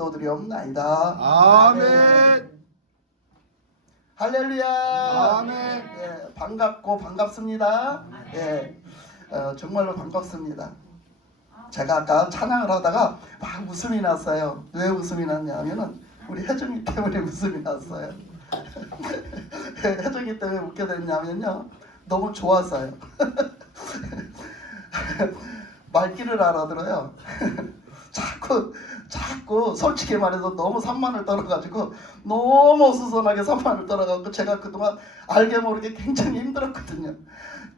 기도드리옵나이다. 아멘. 할렐루야. 아멘. 예, 반갑고 반갑습니다. 예, 정말로 반갑습니다. 제가 아까 찬양을 하다가 막 웃음이 났어요. 왜 웃음이 났냐면은 우리 혜정이 때문에 웃음이 났어요. 혜정이 때문에 웃게 됐냐면요, 너무 좋았어요. 말귀를 알아들어요. 자꾸 솔직히 말해서 너무 산만을 떨어가지고 너무 어수선하게 산만을 떨어가지고 제가 그동안 알게 모르게 굉장히 힘들었거든요.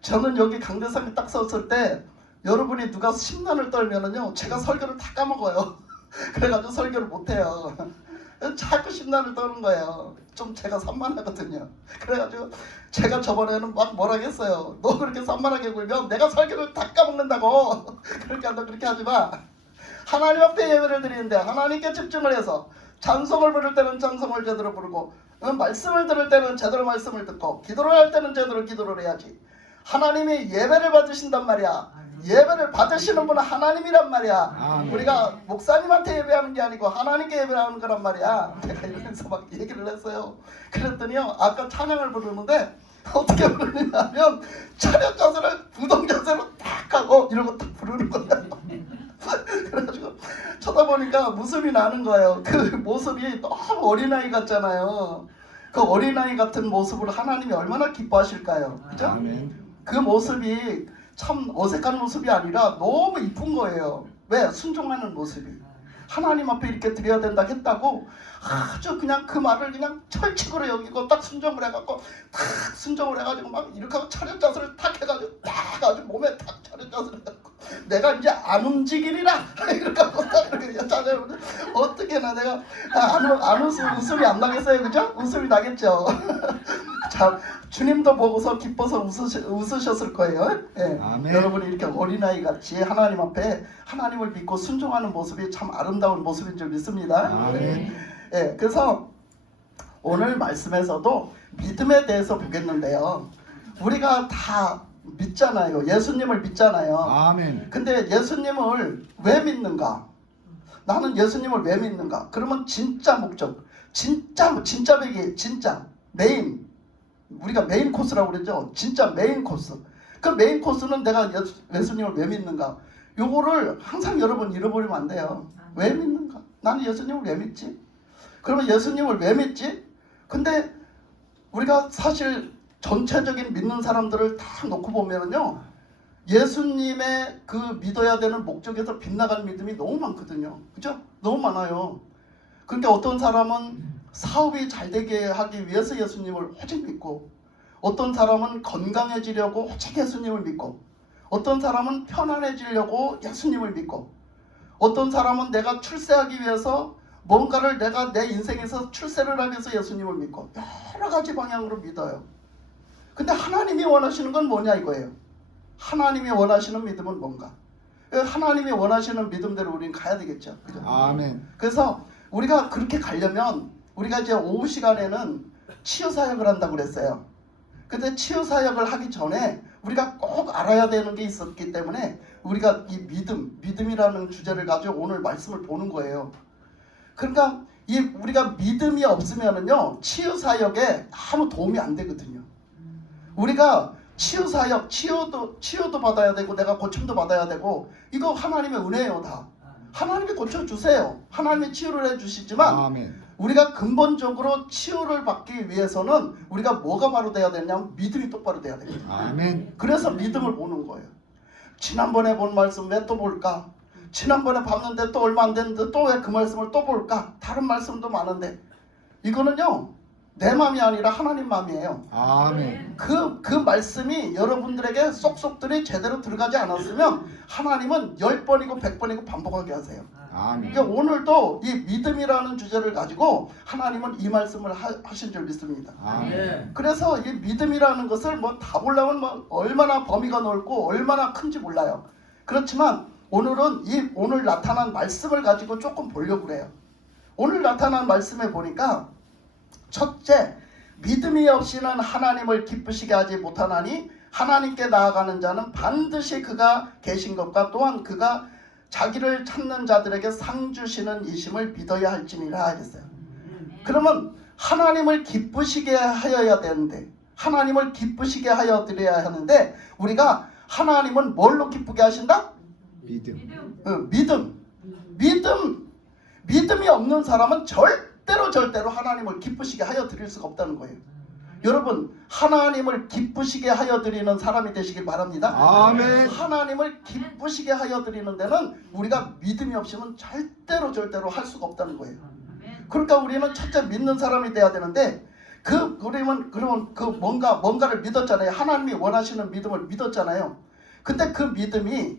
저는 여기 강대상에 딱 섰을 때 여러분이 누가 심란을 떨면은요, 제가 설교를 다 까먹어요. 그래가지고 설교를 못해요. 자꾸 심란을 떠는 거예요. 좀 제가 산만하거든요. 그래가지고 제가 저번에는 막 뭐라 했어요. 너 그렇게 산만하게 굴면 내가 설교를 다 까먹는다고. 그렇게 하지 마. 하나님 앞에 예배를 드리는데 하나님께 집중을 해서 찬송을 부를 때는 찬송을 제대로 부르고, 말씀을 들을 때는 제대로 말씀을 듣고, 기도를 할 때는 제대로 기도를 해야지. 하나님이 예배를 받으신단 말이야. 예배를 받으시는 분은 하나님이란 말이야. 아멘. 우리가 목사님한테 예배하는 게 아니고 하나님께 예배하는 거란 말이야. 내가 이러면서 막 얘기를 했어요. 그랬더니요, 아까 찬양을 부르는데 어떻게 부르냐면 차렷 자세를 부동 자세로 딱 하고 이러고 딱 부르는 거야. 그래가지고 쳐다보니까 웃음이 나는 거예요. 그 모습이 너무 어린아이 같잖아요. 그 어린아이 같은 모습을 하나님이 얼마나 기뻐하실까요? 그죠? 아멘. 그 모습이 참 어색한 모습이 아니라 너무 이쁜 거예요. 왜? 순종하는 모습이. 하나님 앞에 이렇게 드려야 된다 했다고 아주 그냥 그 말을 그냥 철칙으로 여기고 딱 순종을 해갖고 탁 순종을 해가지고 막 이렇게 하고 차렷 자세를 탁 해가지고 딱 아주 몸에 탁 차렷 자세를 해갖고 내가 이제 안 움직이리라 이렇게 하고 딱 이렇게 자세를 어떻게나 내가 안 웃음이 안 나겠어요, 그죠? 웃음이 나겠죠. 참 주님도 보고서 기뻐서 웃으셨을 거예요. 예. 아멘. 여러분이 이렇게 어린아이 같이 하나님 앞에 하나님을 믿고 순종하는 모습이 참 아름다운 모습인 줄 믿습니다. 아멘. 예, 그래서 오늘 말씀에서도 믿음에 대해서 보겠는데요. 우리가 다 믿잖아요. 예수님을 믿잖아요. 아멘. 근데 예수님을 왜 믿는가? 나는 예수님을 왜 믿는가? 그러면 진짜 목적, 진짜 베기, 진짜 메인, 우리가 메인 코스라고 그러죠. 진짜 메인 코스. 그 메인 코스는 내가 예수님을 왜 믿는가? 요거를 항상 여러분 잃어버리면 안 돼요. 왜 믿는가? 나는 예수님을 왜 믿지? 그러면 예수님을 왜 믿지? 근데 우리가 사실 전체적인 믿는 사람들을 다 놓고 보면은요, 예수님의 그 믿어야 되는 목적에서 빗나간 믿음이 너무 많거든요. 그죠? 너무 많아요. 그러니까 어떤 사람은 사업이 잘 되게 하기 위해서 예수님을 오직 믿고, 어떤 사람은 건강해지려고 오직 예수님을 믿고, 어떤 사람은 편안해지려고 예수님을 믿고, 어떤 사람은 내가 출세하기 위해서 뭔가를 내가 내 인생에서 출세를 하기 위해서 예수님을 믿고, 여러 가지 방향으로 믿어요. 근데 하나님이 원하시는 건 뭐냐 이거예요. 하나님이 원하시는 믿음은 뭔가? 하나님이 원하시는 믿음대로 우리는 가야 되겠죠. 그죠? 아멘. 그래서 우리가 그렇게 가려면 우리가 이제 오후 시간에는 치유사역을 한다고 그랬어요. 근데 치유사역을 하기 전에 우리가 꼭 알아야 되는 게 있었기 때문에 우리가 이 믿음이라는 주제를 가지고 오늘 말씀을 보는 거예요. 그러니까 우리가 믿음이 없으면은요, 치유사역에 아무 도움이 안 되거든요. 우리가 치유사역, 치유도 받아야 되고 내가 고침도 받아야 되고, 이거 하나님의 은혜예요. 다 하나님이 고쳐주세요. 하나님이 치유를 해주시지만 아멘. 우리가 근본적으로 치유를 받기 위해서는 우리가 뭐가 바로 돼야 되냐면 믿음이 똑바로 돼야 됩니다. 아멘. 그래서 믿음을 보는 거예요. 지난번에 본 말씀 왜 또 볼까? 지난번에 봤는데 또 얼마 안 됐는데 또 왜 그 말씀을 또 볼까? 다른 말씀도 많은데 이거는요, 내 마음이 아니라 하나님 마음이에요. 아멘. 그 말씀이 여러분들에게 쏙쏙들이 제대로 들어가지 않았으면 하나님은 10번이고 100번이고 반복하게 하세요. 아멘. 그러니까 오늘도 이 믿음이라는 주제를 가지고 하나님은 이 말씀을 하신 줄 믿습니다. 아멘. 그래서 이 믿음이라는 것을 뭐 다 보려면 뭐 얼마나 범위가 넓고 얼마나 큰지 몰라요. 그렇지만 오늘은 오늘 나타난 말씀을 가지고 조금 보려고 그래요. 오늘 나타난 말씀에 보니까 첫째, 믿음이 없이는 하나님을 기쁘시게 하지 못하나니 하나님께 나아가는 자는 반드시 그가 계신 것과 또한 그가 자기를 찾는 자들에게 상 주시는 이심을 믿어야 할지니라 하겠어요. 그러면 하나님을 기쁘시게 하여야 되는데, 하나님을 기쁘시게 하여 드려야 하는데, 우리가 하나님은 뭘로 기쁘게 하신다? 믿음. 믿음이 없는 사람은 절대로 하나님을 기쁘시게 하여 드릴 수가 없다는 거예요. 여러분, 하나님을 기쁘시게 하여 드리는 사람이 되시길 바랍니다. 아멘. 하나님을 기쁘시게 하여 드리는 데는 우리가 믿음이 없으면 절대로 할 수가 없다는 거예요. 그러니까 우리는 첫째 믿는 사람이 돼야 되는데, 그러면 뭔가를 믿었잖아요. 하나님이 원하시는 믿음을 믿었잖아요. 근데 그 믿음이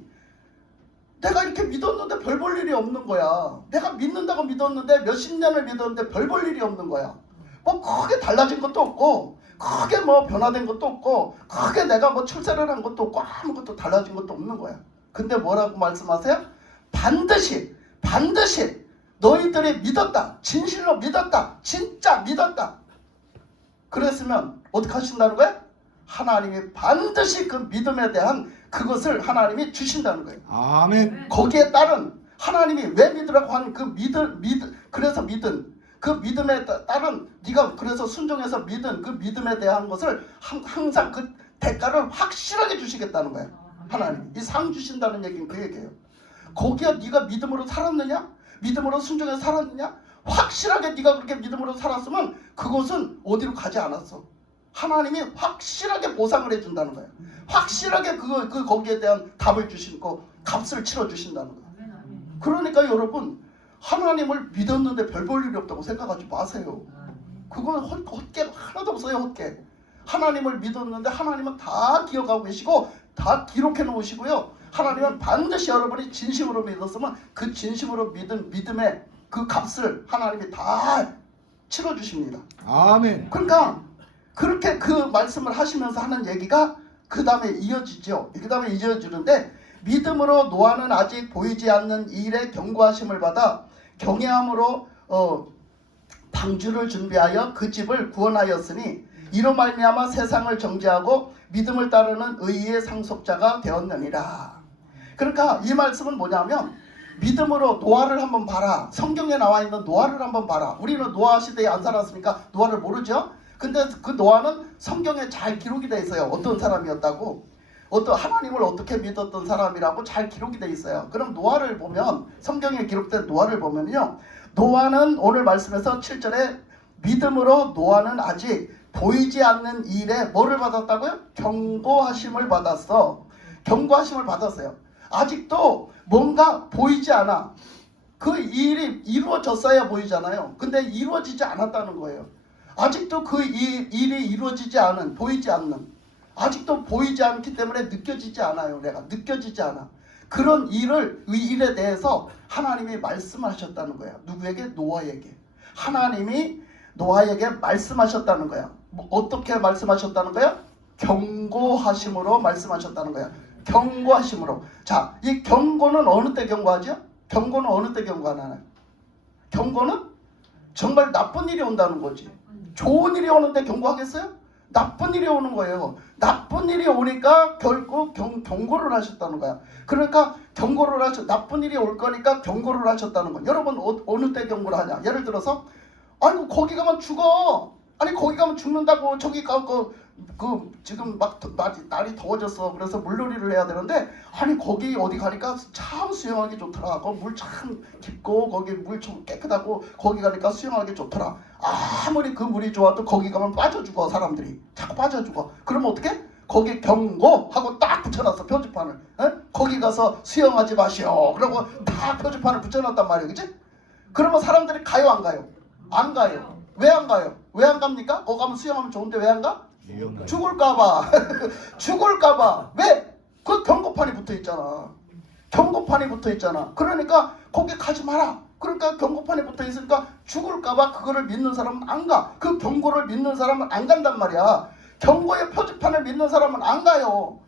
내가 이렇게 믿었는데 별 볼 일이 없는 거야. 내가 믿는다고 믿었는데 몇십 년을 믿었는데 별 볼 일이 없는 거야. 뭐 크게 달라진 것도 없고, 크게 뭐 변화된 것도 없고, 크게 내가 뭐 출세를 한 것도 없고, 아무것도 달라진 것도 없는 거야. 근데 뭐라고 말씀하세요? 반드시 너희들이 믿었다, 진실로 믿었다, 진짜 믿었다, 그랬으면 어떻게 하신다는 거야? 하나님이 반드시 그 믿음에 대한 그것을 하나님이 주신다는 거예요. 아멘. 거기에 따른, 하나님이 왜 믿으라고 한 그 그래서 믿은 그 믿음에 따른, 네가 그래서 순종해서 믿은 그 믿음에 대한 것을 항상 그 대가를 확실하게 주시겠다는 거예요. 하나님 이 상 주신다는 얘기는 그 얘기예요. 거기에 네가 믿음으로 살았느냐, 믿음으로 순종해서 살았느냐, 확실하게 네가 그렇게 믿음으로 살았으면 그것은 어디로 가지 않았어. 하나님이 확실하게 보상을 해준다는 거예요. 확실하게 거기에 대한 답을 주시고 값을 치러 주신다는 거예요. 그러니까 여러분, 하나님을 믿었는데 별 볼 일이 없다고 생각하지 마세요. 그건 헛개 하나도 없어요. 헛개. 하나님을 믿었는데 하나님은 다 기억하고 계시고 다 기록해 놓으시고요. 하나님은 반드시 여러분이 진심으로 믿었으면 그 진심으로 믿은 믿음의 그 값을 하나님이 다 치러 주십니다. 아멘. 그러니까 그렇게 그 말씀을 하시면서 하는 얘기가 그 다음에 이어지죠. 그 다음에 이어지는데, 믿음으로 노아는 아직 보이지 않는 일에 경고하심을 받아 경외함으로 방주를 준비하여 그 집을 구원하였으니 이로 말미암아 세상을 정죄하고 믿음을 따르는 의의 상속자가 되었느니라. 그러니까 이 말씀은 뭐냐면, 믿음으로 노아를 한번 봐라. 성경에 나와 있는 노아를 한번 봐라. 우리는 노아 시대에 안 살았으니까 노아를 모르죠. 근데 그 노아는 성경에 잘 기록이 돼 있어요. 어떤 사람이었다고, 어떤 하나님을 어떻게 믿었던 사람이라고 잘 기록이 돼 있어요. 그럼 노아를 보면, 성경에 기록된 노아를 보면요, 노아는 오늘 말씀에서 7절에 믿음으로 노아는 아직 보이지 않는 일에 뭐를 받았다고요? 경고하심을 받았어. 경고하심을 받았어요. 아직도 뭔가 보이지 않아. 그 일이 이루어졌어야 보이잖아요. 근데 이루어지지 않았다는 거예요. 아직도 그 일이 이루어지지 않은, 보이지 않는, 아직도 보이지 않기 때문에 느껴지지 않아요. 내가 느껴지지 않아. 그런 일에 대해서 하나님이 말씀하셨다는 거예요. 누구에게? 노아에게. 하나님이 노아에게 말씀하셨다는 거야. 어떻게 말씀하셨다는 거야? 경고하심으로 말씀하셨다는 거야. 경고하심으로. 자, 이 경고는 어느 때 경고하죠? 경고는 어느 때 경고하나요? 경고는 정말 나쁜 일이 온다는 거지. 좋은 일이 오는데 경고하겠어요? 나쁜 일이 오는 거예요. 나쁜 일이 오니까 결국 경고를 하셨다는 거야. 그러니까 나쁜 일이 올 거니까 경고를 하셨다는 거야. 여러분 어느 때 경고를 하냐? 예를 들어서, 아이고 거기 가면 죽어. 아니 거기 가면 죽는다고. 저기 가고 지금 막 날이 더워졌어. 그래서 물놀이를 해야 되는데, 아니 거기 어디 가니까 참 수영하기 좋더라. 거기 물 참 깊고 거기 물 좀 깨끗하고 거기 가니까 수영하기 좋더라. 아무리 그 물이 좋아도 거기 가면 빠져 죽어. 사람들이 자꾸 빠져 죽어. 그러면 어떻게? 거기 경고하고 딱 붙여놨어. 표지판을. 에? 거기 가서 수영하지 마시오. 그러고 다 표지판을 붙여놨단 말이에요. 그치? 그러면 사람들이 가요 안 가요? 안 가요. 왜 안 가요? 왜 안 갑니까? 거기 가면 수영하면 좋은데 왜 안 가? 죽을까봐. 죽을까봐. 왜? 그 경고판이 붙어있잖아. 경고판이 붙어있잖아. 그러니까 거기 가지 마라. 그러니까 경고판이 붙어있으니까 죽을까봐 그거를 믿는 사람은 안 가. 그 경고를 믿는 사람은 안 간단 말이야. 경고의 표지판을 믿는 사람은 안 가요.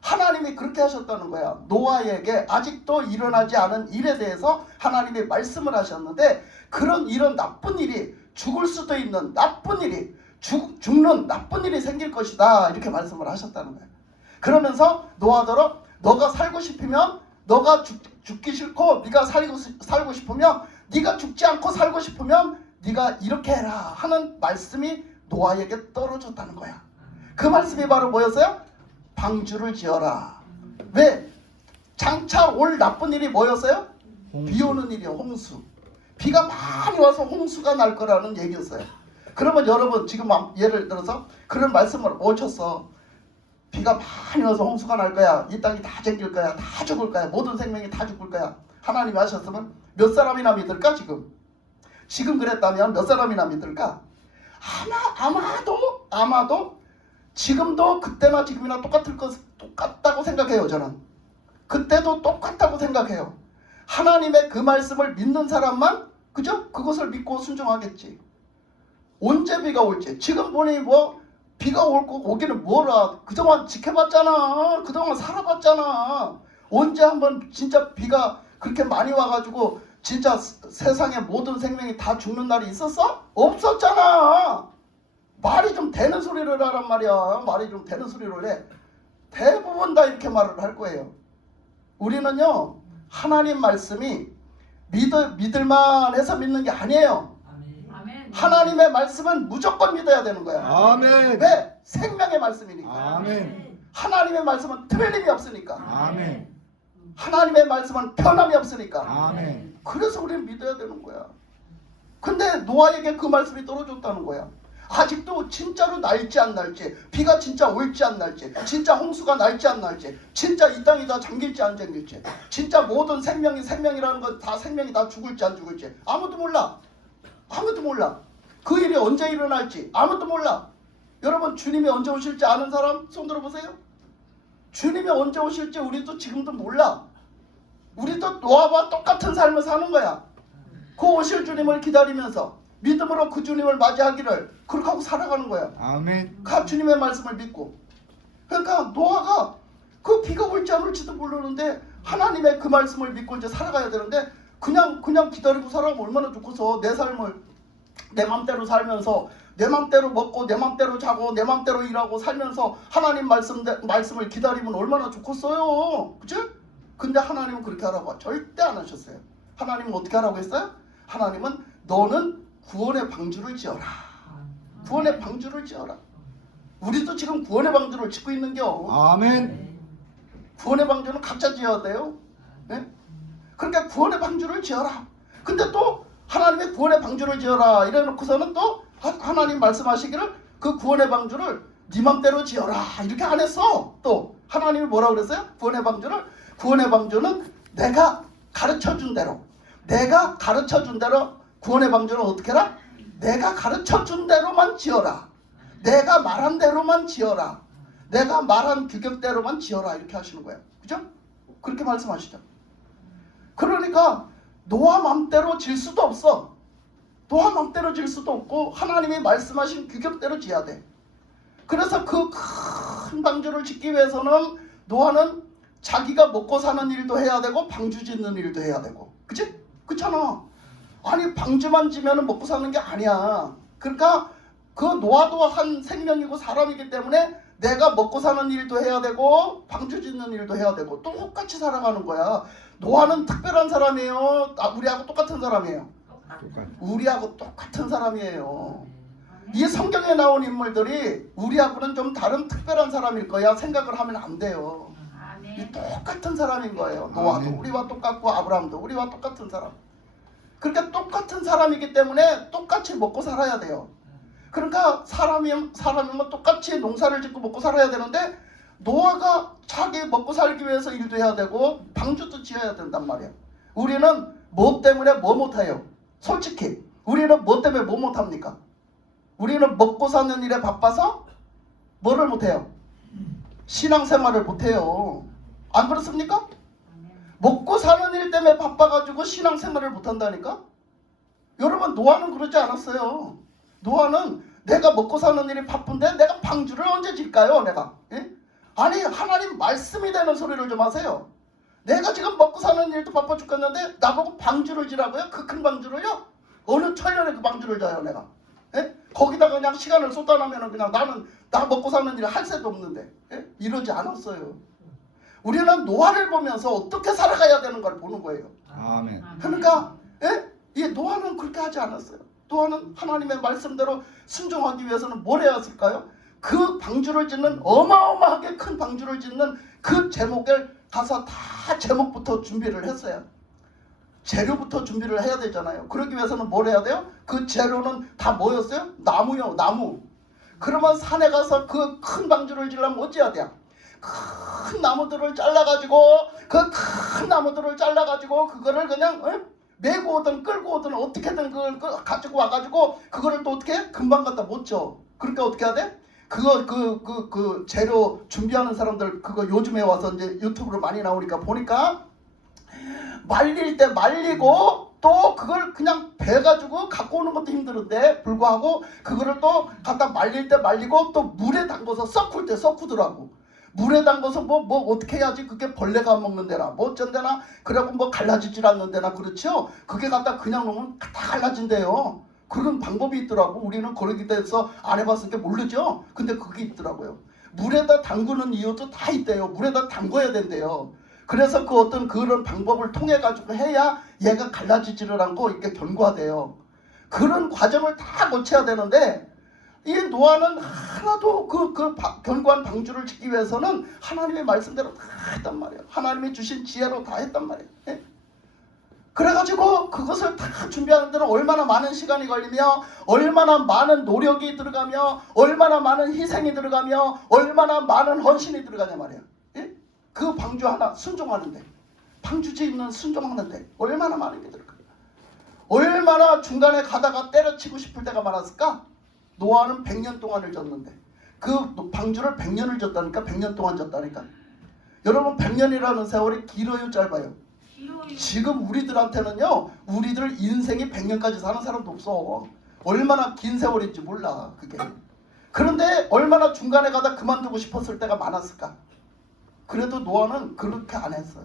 하나님이 그렇게 하셨다는 거야. 노아에게 아직도 일어나지 않은 일에 대해서 하나님이 말씀을 하셨는데, 이런 나쁜 일이, 죽을 수도 있는 나쁜 일이, 죽는 나쁜 일이 생길 것이다. 이렇게 말씀을 하셨다는 거예요. 그러면서 노아더러 너가 살고 싶으면 너가 죽기 싫고 네가 살고 싶으면, 네가 죽지 않고 살고 싶으면 네가 이렇게 해라 하는 말씀이 노아에게 떨어졌다는 거야. 그 말씀이 바로 뭐였어요? 방주를 지어라. 왜? 장차 올 나쁜 일이 뭐였어요? 홍수. 비 오는 일이요. 홍수. 비가 많이 와서 홍수가 날 거라는 얘기였어요. 그러면 여러분 지금 예를 들어서 그런 말씀을 오셨어. 비가 많이 와서 홍수가 날 거야. 이 땅이 다 쟁길 거야. 다 죽을 거야. 모든 생명이 다 죽을 거야. 하나님이 하셨으면 몇 사람이나 믿을까 지금? 지금 그랬다면 몇 사람이나 믿을까? 아마도 지금도 그때나 지금이나 똑같다고 생각해요. 저는 그때도 똑같다고 생각해요. 하나님의 그 말씀을 믿는 사람만 그죠? 그것을 믿고 순종하겠지. 언제 비가 올지. 지금 보니 뭐 비가 올 거 오기는 뭐라. 그동안 지켜봤잖아. 그동안 살아봤잖아. 언제 한번 진짜 비가 그렇게 많이 와가지고 진짜 세상의 모든 생명이 다 죽는 날이 있었어? 없었잖아. 말이 좀 되는 소리를 하란 말이야. 말이 좀 되는 소리를 해. 대부분 다 이렇게 말을 할 거예요. 우리는요, 하나님 말씀이 믿을만 해서 믿는 게 아니에요. 아멘. 하나님의 말씀은 무조건 믿어야 되는 거야. 아멘. 왜? 생명의 말씀이니까. 아멘. 하나님의 말씀은 틀림이 없으니까. 아멘. 하나님의 말씀은 변함이 없으니까. 아멘. 그래서 우리는 믿어야 되는 거야. 근데 노아에게 그 말씀이 떨어졌다는 거야. 아직도 진짜로 날지 안 날지, 비가 진짜 올지 안 날지, 진짜 홍수가 날지 안 날지, 진짜 이 땅이 다 잠길지 안 잠길지, 진짜 모든 생명이라는 건 다 생명이 다 죽을지 안 죽을지 아무도 몰라. 아무도 몰라. 그 일이 언제 일어날지 아무도 몰라. 여러분, 주님이 언제 오실지 아는 사람 손 들어보세요. 주님이 언제 오실지 우리도 지금도 몰라. 우리도 노아와 똑같은 삶을 사는 거야. 그 오실 주님을 기다리면서 믿음으로 그 주님을 맞이하기를 그렇게 하고 살아가는 거야. 아멘. 그 주님의 말씀을 믿고. 그러니까 노아가 그 비가 올지 안 올지도 모르는데 하나님의 그 말씀을 믿고 이제 살아가야 되는데 그냥 기다리고 살아가면 얼마나 좋고서 내 삶을 내 맘대로 살면서 내 맘대로 먹고 내 맘대로 자고 내 맘대로 일하고 살면서 하나님 말씀을 기다리면 얼마나 좋겠어요. 그치? 근데 하나님은 그렇게 하라고 절대 안 하셨어요. 하나님은 어떻게 하라고 했어요? 하나님은 너는 구원의 방주를 지어라. 구원의 방주를 지어라. 우리도 지금 구원의 방주를 짓고 있는겨. 아멘. 구원의 방주는 각자 지어야 돼요. 네? 그러니까 구원의 방주를 지어라. 근데 또 하나님의 구원의 방주를 지어라 이래놓고서는 또 하나님 말씀하시기를 그 구원의 방주를 네 맘대로 지어라 이렇게 안 했어. 또 하나님이 뭐라고 그랬어요? 구원의 방주는 내가 가르쳐준 대로 구원의 방주는 어떻게 해라? 내가 가르쳐준 대로만 지어라. 내가 말한 대로만 지어라. 내가 말한 규격대로만 지어라 이렇게 하시는 거예요. 그죠? 그렇게 말씀하시죠. 그러니까 노아 맘대로 질 수도 없어. 노아 맘대로 질 수도 없고 하나님이 말씀하신 규격대로 지어야 돼. 그래서 그 큰 방주를 짓기 위해서는 노아는 자기가 먹고 사는 일도 해야 되고 방주 짓는 일도 해야 되고. 그치? 그렇잖아. 아니 방주만 지면은 먹고 사는 게 아니야. 그러니까 그 노아도 한 생명이고 사람이기 때문에 내가 먹고 사는 일도 해야 되고 방주 짓는 일도 해야 되고 똑같이 살아가는 거야. 노아는 특별한 사람이에요? 우리하고 똑같은 사람이에요? 우리하고 똑같은 사람이에요. 이 성경에 나온 인물들이 우리하고는 좀 다른 특별한 사람일 거야 생각을 하면 안 돼요. 이 똑같은 사람인 거예요. 노아도 우리와 똑같고 아브라함도 우리와 똑같은 사람. 그러니까 똑같은 사람이기 때문에 똑같이 먹고 살아야 돼요. 그러니까 사람이면 똑같이 농사를 짓고 먹고 살아야 되는데 노아가 자기 먹고 살기 위해서 일도 해야 되고 방주도 지어야 된단 말이야. 우리는 뭐 때문에 뭐 못해요? 솔직히 우리는 뭐 때문에 뭐 못합니까? 우리는 먹고 사는 일에 바빠서 뭐를 못해요? 신앙생활을 못해요. 안 그렇습니까? 먹고 사는 일 때문에 바빠가지고 신앙생활을 못한다니까? 여러분 노아는 그러지 않았어요. 노아는 내가 먹고 사는 일이 바쁜데 내가 방주를 언제 질까요? 내가 예? 아니 하나님 말씀이 되는 소리를 좀 하세요. 내가 지금 먹고 사는 일도 바빠 죽겠는데 나보고 방주를 지라고요? 그 큰 방주를요? 어느 천년에 그 방주를 져요 내가? 예? 거기다가 그냥 시간을 쏟아내면 그냥 나는 나 먹고 사는 일을 할 새도 없는데 예? 이러지 않았어요. 우리는 노아를 보면서 어떻게 살아가야 되는 걸 보는 거예요. 아멘. 그러니까 이 노아는 그렇게 하지 않았어요. 노아는 하나님의 말씀대로 순종하기 위해서는 뭘 해야 했을까요? 그 방주를 짓는 어마어마하게 큰 방주를 짓는 그 제목을 가서 다 제목부터 준비를 했어요. 재료부터 준비를 해야 되잖아요. 그러기 위해서는 뭘 해야 돼요? 그 재료는 다 뭐였어요? 나무요, 나무. 그러면 산에 가서 그 큰 방주를 지려면 어찌해야 돼요? 큰 나무들을 잘라가지고 그 큰 나무들을 잘라가지고 그거를 그냥 메고 오든 끌고 오든 어떻게든 그걸 가지고 와가지고 그거를 또 어떻게 해? 금방 갖다 못 쳐. 그러니까 어떻게 해야 돼? 그거 그 재료 준비하는 사람들 그거 요즘에 와서 이제 유튜브로 많이 나오니까 보니까 말릴 때 말리고 또 그걸 그냥 베가지고 갖고 오는 것도 힘드는데 불구하고 그거를 또 갖다 말릴 때 말리고 또 물에 담궈서 썩을 때 썩구더라고. 물에 담궈서 뭐 어떻게 해야지 그게 벌레가 먹는 데나 뭐 어쩐데나 그래갖고 뭐 갈라지질 않는 데나 그렇죠. 그게 갖다 그냥 놓으면 다 갈라진대요. 그런 방법이 있더라고. 우리는 그러기 때문에 안 해봤으니까 모르죠. 근데 그게 있더라고요. 물에다 담그는 이유도 다 있대요. 물에다 담궈야 된대요. 그래서 그 어떤 그런 방법을 통해 가지고 해야 얘가 갈라지지를 않고 이게 견고하대요. 그런 과정을 다 거쳐야 되는데 이 노아는 하나도 그 견고한 방주를 짓기 위해서는 하나님의 말씀대로 다 했단 말이에요. 하나님이 주신 지혜로 다 했단 말이에요. 예? 그래가지고 그것을 다 준비하는 데는 얼마나 많은 시간이 걸리며 얼마나 많은 노력이 들어가며 얼마나 많은 희생이 들어가며 얼마나 많은 헌신이 들어가냐 말이에요. 예? 그 방주 하나 순종하는데 방주 짓는 순종하는데 얼마나 많은 게 들어가요. 얼마나 중간에 가다가 때려치고 싶을 때가 많았을까? 노아는 100년 동안을 졌는데 그 방주를 100년을 졌다니까 100년 동안 졌다니까. 여러분 100년이라는 세월이 길어요 짧아요? 지금 우리들한테는요 우리들 인생이 100년까지 사는 사람도 없어. 얼마나 긴 세월인지 몰라 그게. 그런데 얼마나 중간에 가다 그만두고 싶었을 때가 많았을까. 그래도 노아는 그렇게 안 했어요.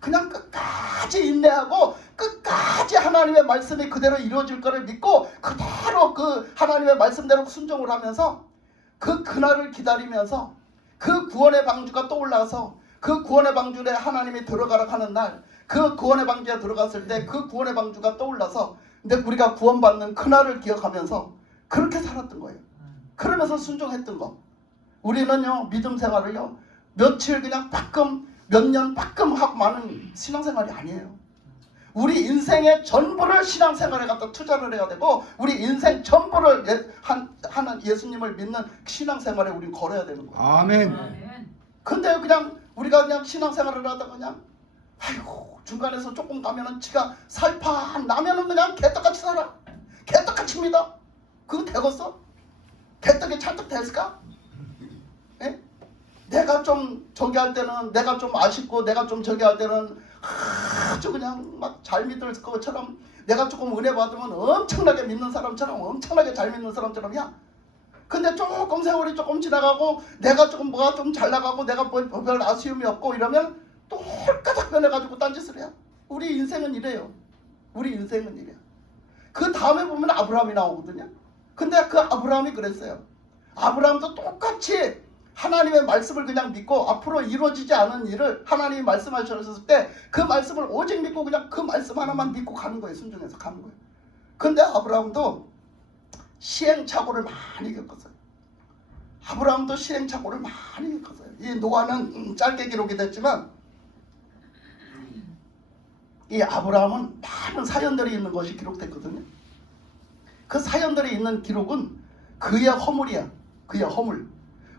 그냥 끝까지 인내하고 끝까지 하나님의 말씀이 그대로 이루어질 거를 믿고 그대로 그 하나님의 말씀대로 순종을 하면서 그 그날을 기다리면서 그 구원의 방주가 떠올라서 그 구원의 방주에 하나님이 들어가라 하는 날 그 구원의 방주에 들어갔을 때 그 구원의 방주가 떠올라서 근데 우리가 구원받는 그날을 기억하면서 그렇게 살았던 거예요. 그러면서 순종했던 거. 우리는요 믿음 생활을요 며칠 그냥 빠끔 몇 년 빠끔 하고 마는 신앙생활이 아니에요. 우리 인생의 전부를 신앙생활에 갖다 투자를 해야 되고 우리 인생 전부를 하는 예수님을 믿는 신앙생활에 우린 걸어야 되는 거예요. 아멘. 근데 그냥 우리가 그냥 신앙생활을 하다가 그냥 아이고 중간에서 조금 가면은 지가 살판 나면은 그냥 개떡같이 살아. 개떡같이입니다. 그거 되겠어? 개떡이 찰떡 됐을까? 예? 내가 좀 저기 할 때는 내가 좀 아쉽고 내가 좀 저기 할 때는 아주 그냥 막 잘 믿을 것처럼 내가 조금 은혜 받으면 엄청나게 믿는 사람처럼 엄청나게 잘 믿는 사람처럼이야. 근데 조금 세월이 조금 지나가고 내가 조금 뭐가 좀 잘 나가고 내가 뭐 별 아쉬움이 없고 이러면 또 홀까닥 변해가지고 딴짓을 해요. 우리 인생은 이래요. 우리 인생은 이래요. 그 다음에 보면 아브라함이 나오거든요. 근데 그 아브라함이 그랬어요. 아브라함도 똑같이 하나님의 말씀을 그냥 믿고 앞으로 이루어지지 않은 일을 하나님이 말씀하셨을 때 그 말씀을 오직 믿고 그냥 그 말씀 하나만 믿고 가는 거예요. 순종해서 가는 거예요. 근데 아브라함도 시행착오를 많이 겪었어요. 아브라함도 시행착오를 많이 겪었어요. 이 노아는 짧게 기록이 됐지만 이 아브라함은 많은 사연들이 있는 것이 기록됐거든요. 그 사연들이 있는 기록은 그의 허물이야. 그의 허물.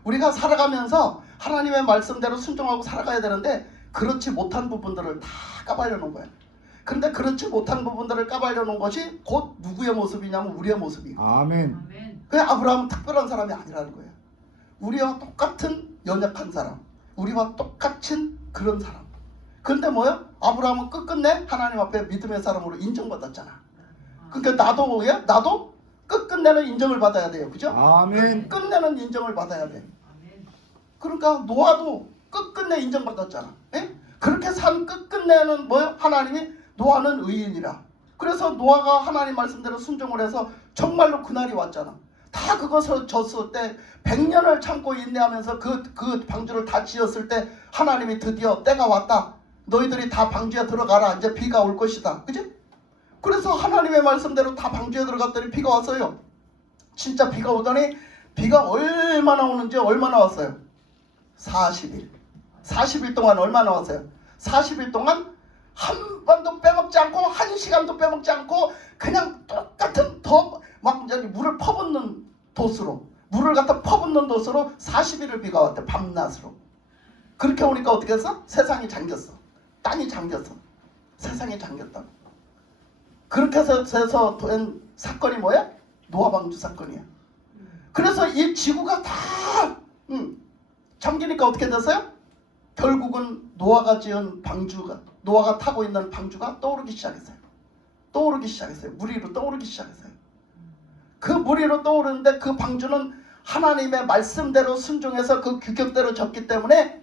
우리가 살아가면서 하나님의 말씀대로 순종하고 살아가야 되는데 그렇지 못한 부분들을 다 까발려 놓은 거예요. 그런데 그렇지 못한 부분들을 까발려 놓은 것이 곧 누구의 모습이냐면 우리의 모습이고. 아멘. 그 아브라함은 특별한 사람이 아니라는 거예요. 우리와 똑같은 연약한 사람. 우리와 똑같은 그런 사람. 근데 뭐야? 아브라함은 끝끝내 하나님 앞에 믿음의 사람으로 인정받았잖아. 그러니까 나도 끝끝내는 인정을 받아야 돼요. 그죠? 아멘. 끝내는 인정을 받아야 돼. 그러니까 노아도 끝끝내 인정받았잖아. 예? 그렇게 산 끝끝내는 뭐예요? 하나님이 노아는 의인이라. 그래서 노아가 하나님 말씀대로 순종을 해서 정말로 그날이 왔잖아. 다 그것을 줬을 때 100년을 참고 인내하면서 그 방주를 다 지었을 때 하나님이 드디어 때가 왔다. 너희들이 다 방주에 들어가라. 이제 비가 올 것이다. 그지? 그래서 하나님의 말씀대로 다 방주에 들어갔더니 비가 왔어요. 진짜 비가 오더니 비가 얼마나 오는지 얼마나 왔어요? 40일. 40일 동안 얼마나 왔어요? 40일 동안 한 번도 빼먹지 않고 한 시간도 빼먹지 않고 그냥 똑같은 막 물을 퍼붓는 돛으로 물을 갖다 퍼붓는 돛으로 40일을 비가 왔대. 밤낮으로. 그렇게 오니까 어떻게 했어? 세상이 잠겼어. 땅이 잠겼어. 세상이 잠겼다. 그렇게 해서 된 사건이 뭐야? 노아 방주 사건이야. 그래서 이 지구가 다 잠기니까 어떻게 됐어요? 결국은 노아가 지은 방주가, 노아가 타고 있는 방주가 떠오르기 시작했어요. 떠오르기 시작했어요. 물 위로 떠오르기 시작했어요. 그 물 위로 떠오르는데 그 방주는 하나님의 말씀대로 순종해서 그 규격대로 졌기 때문에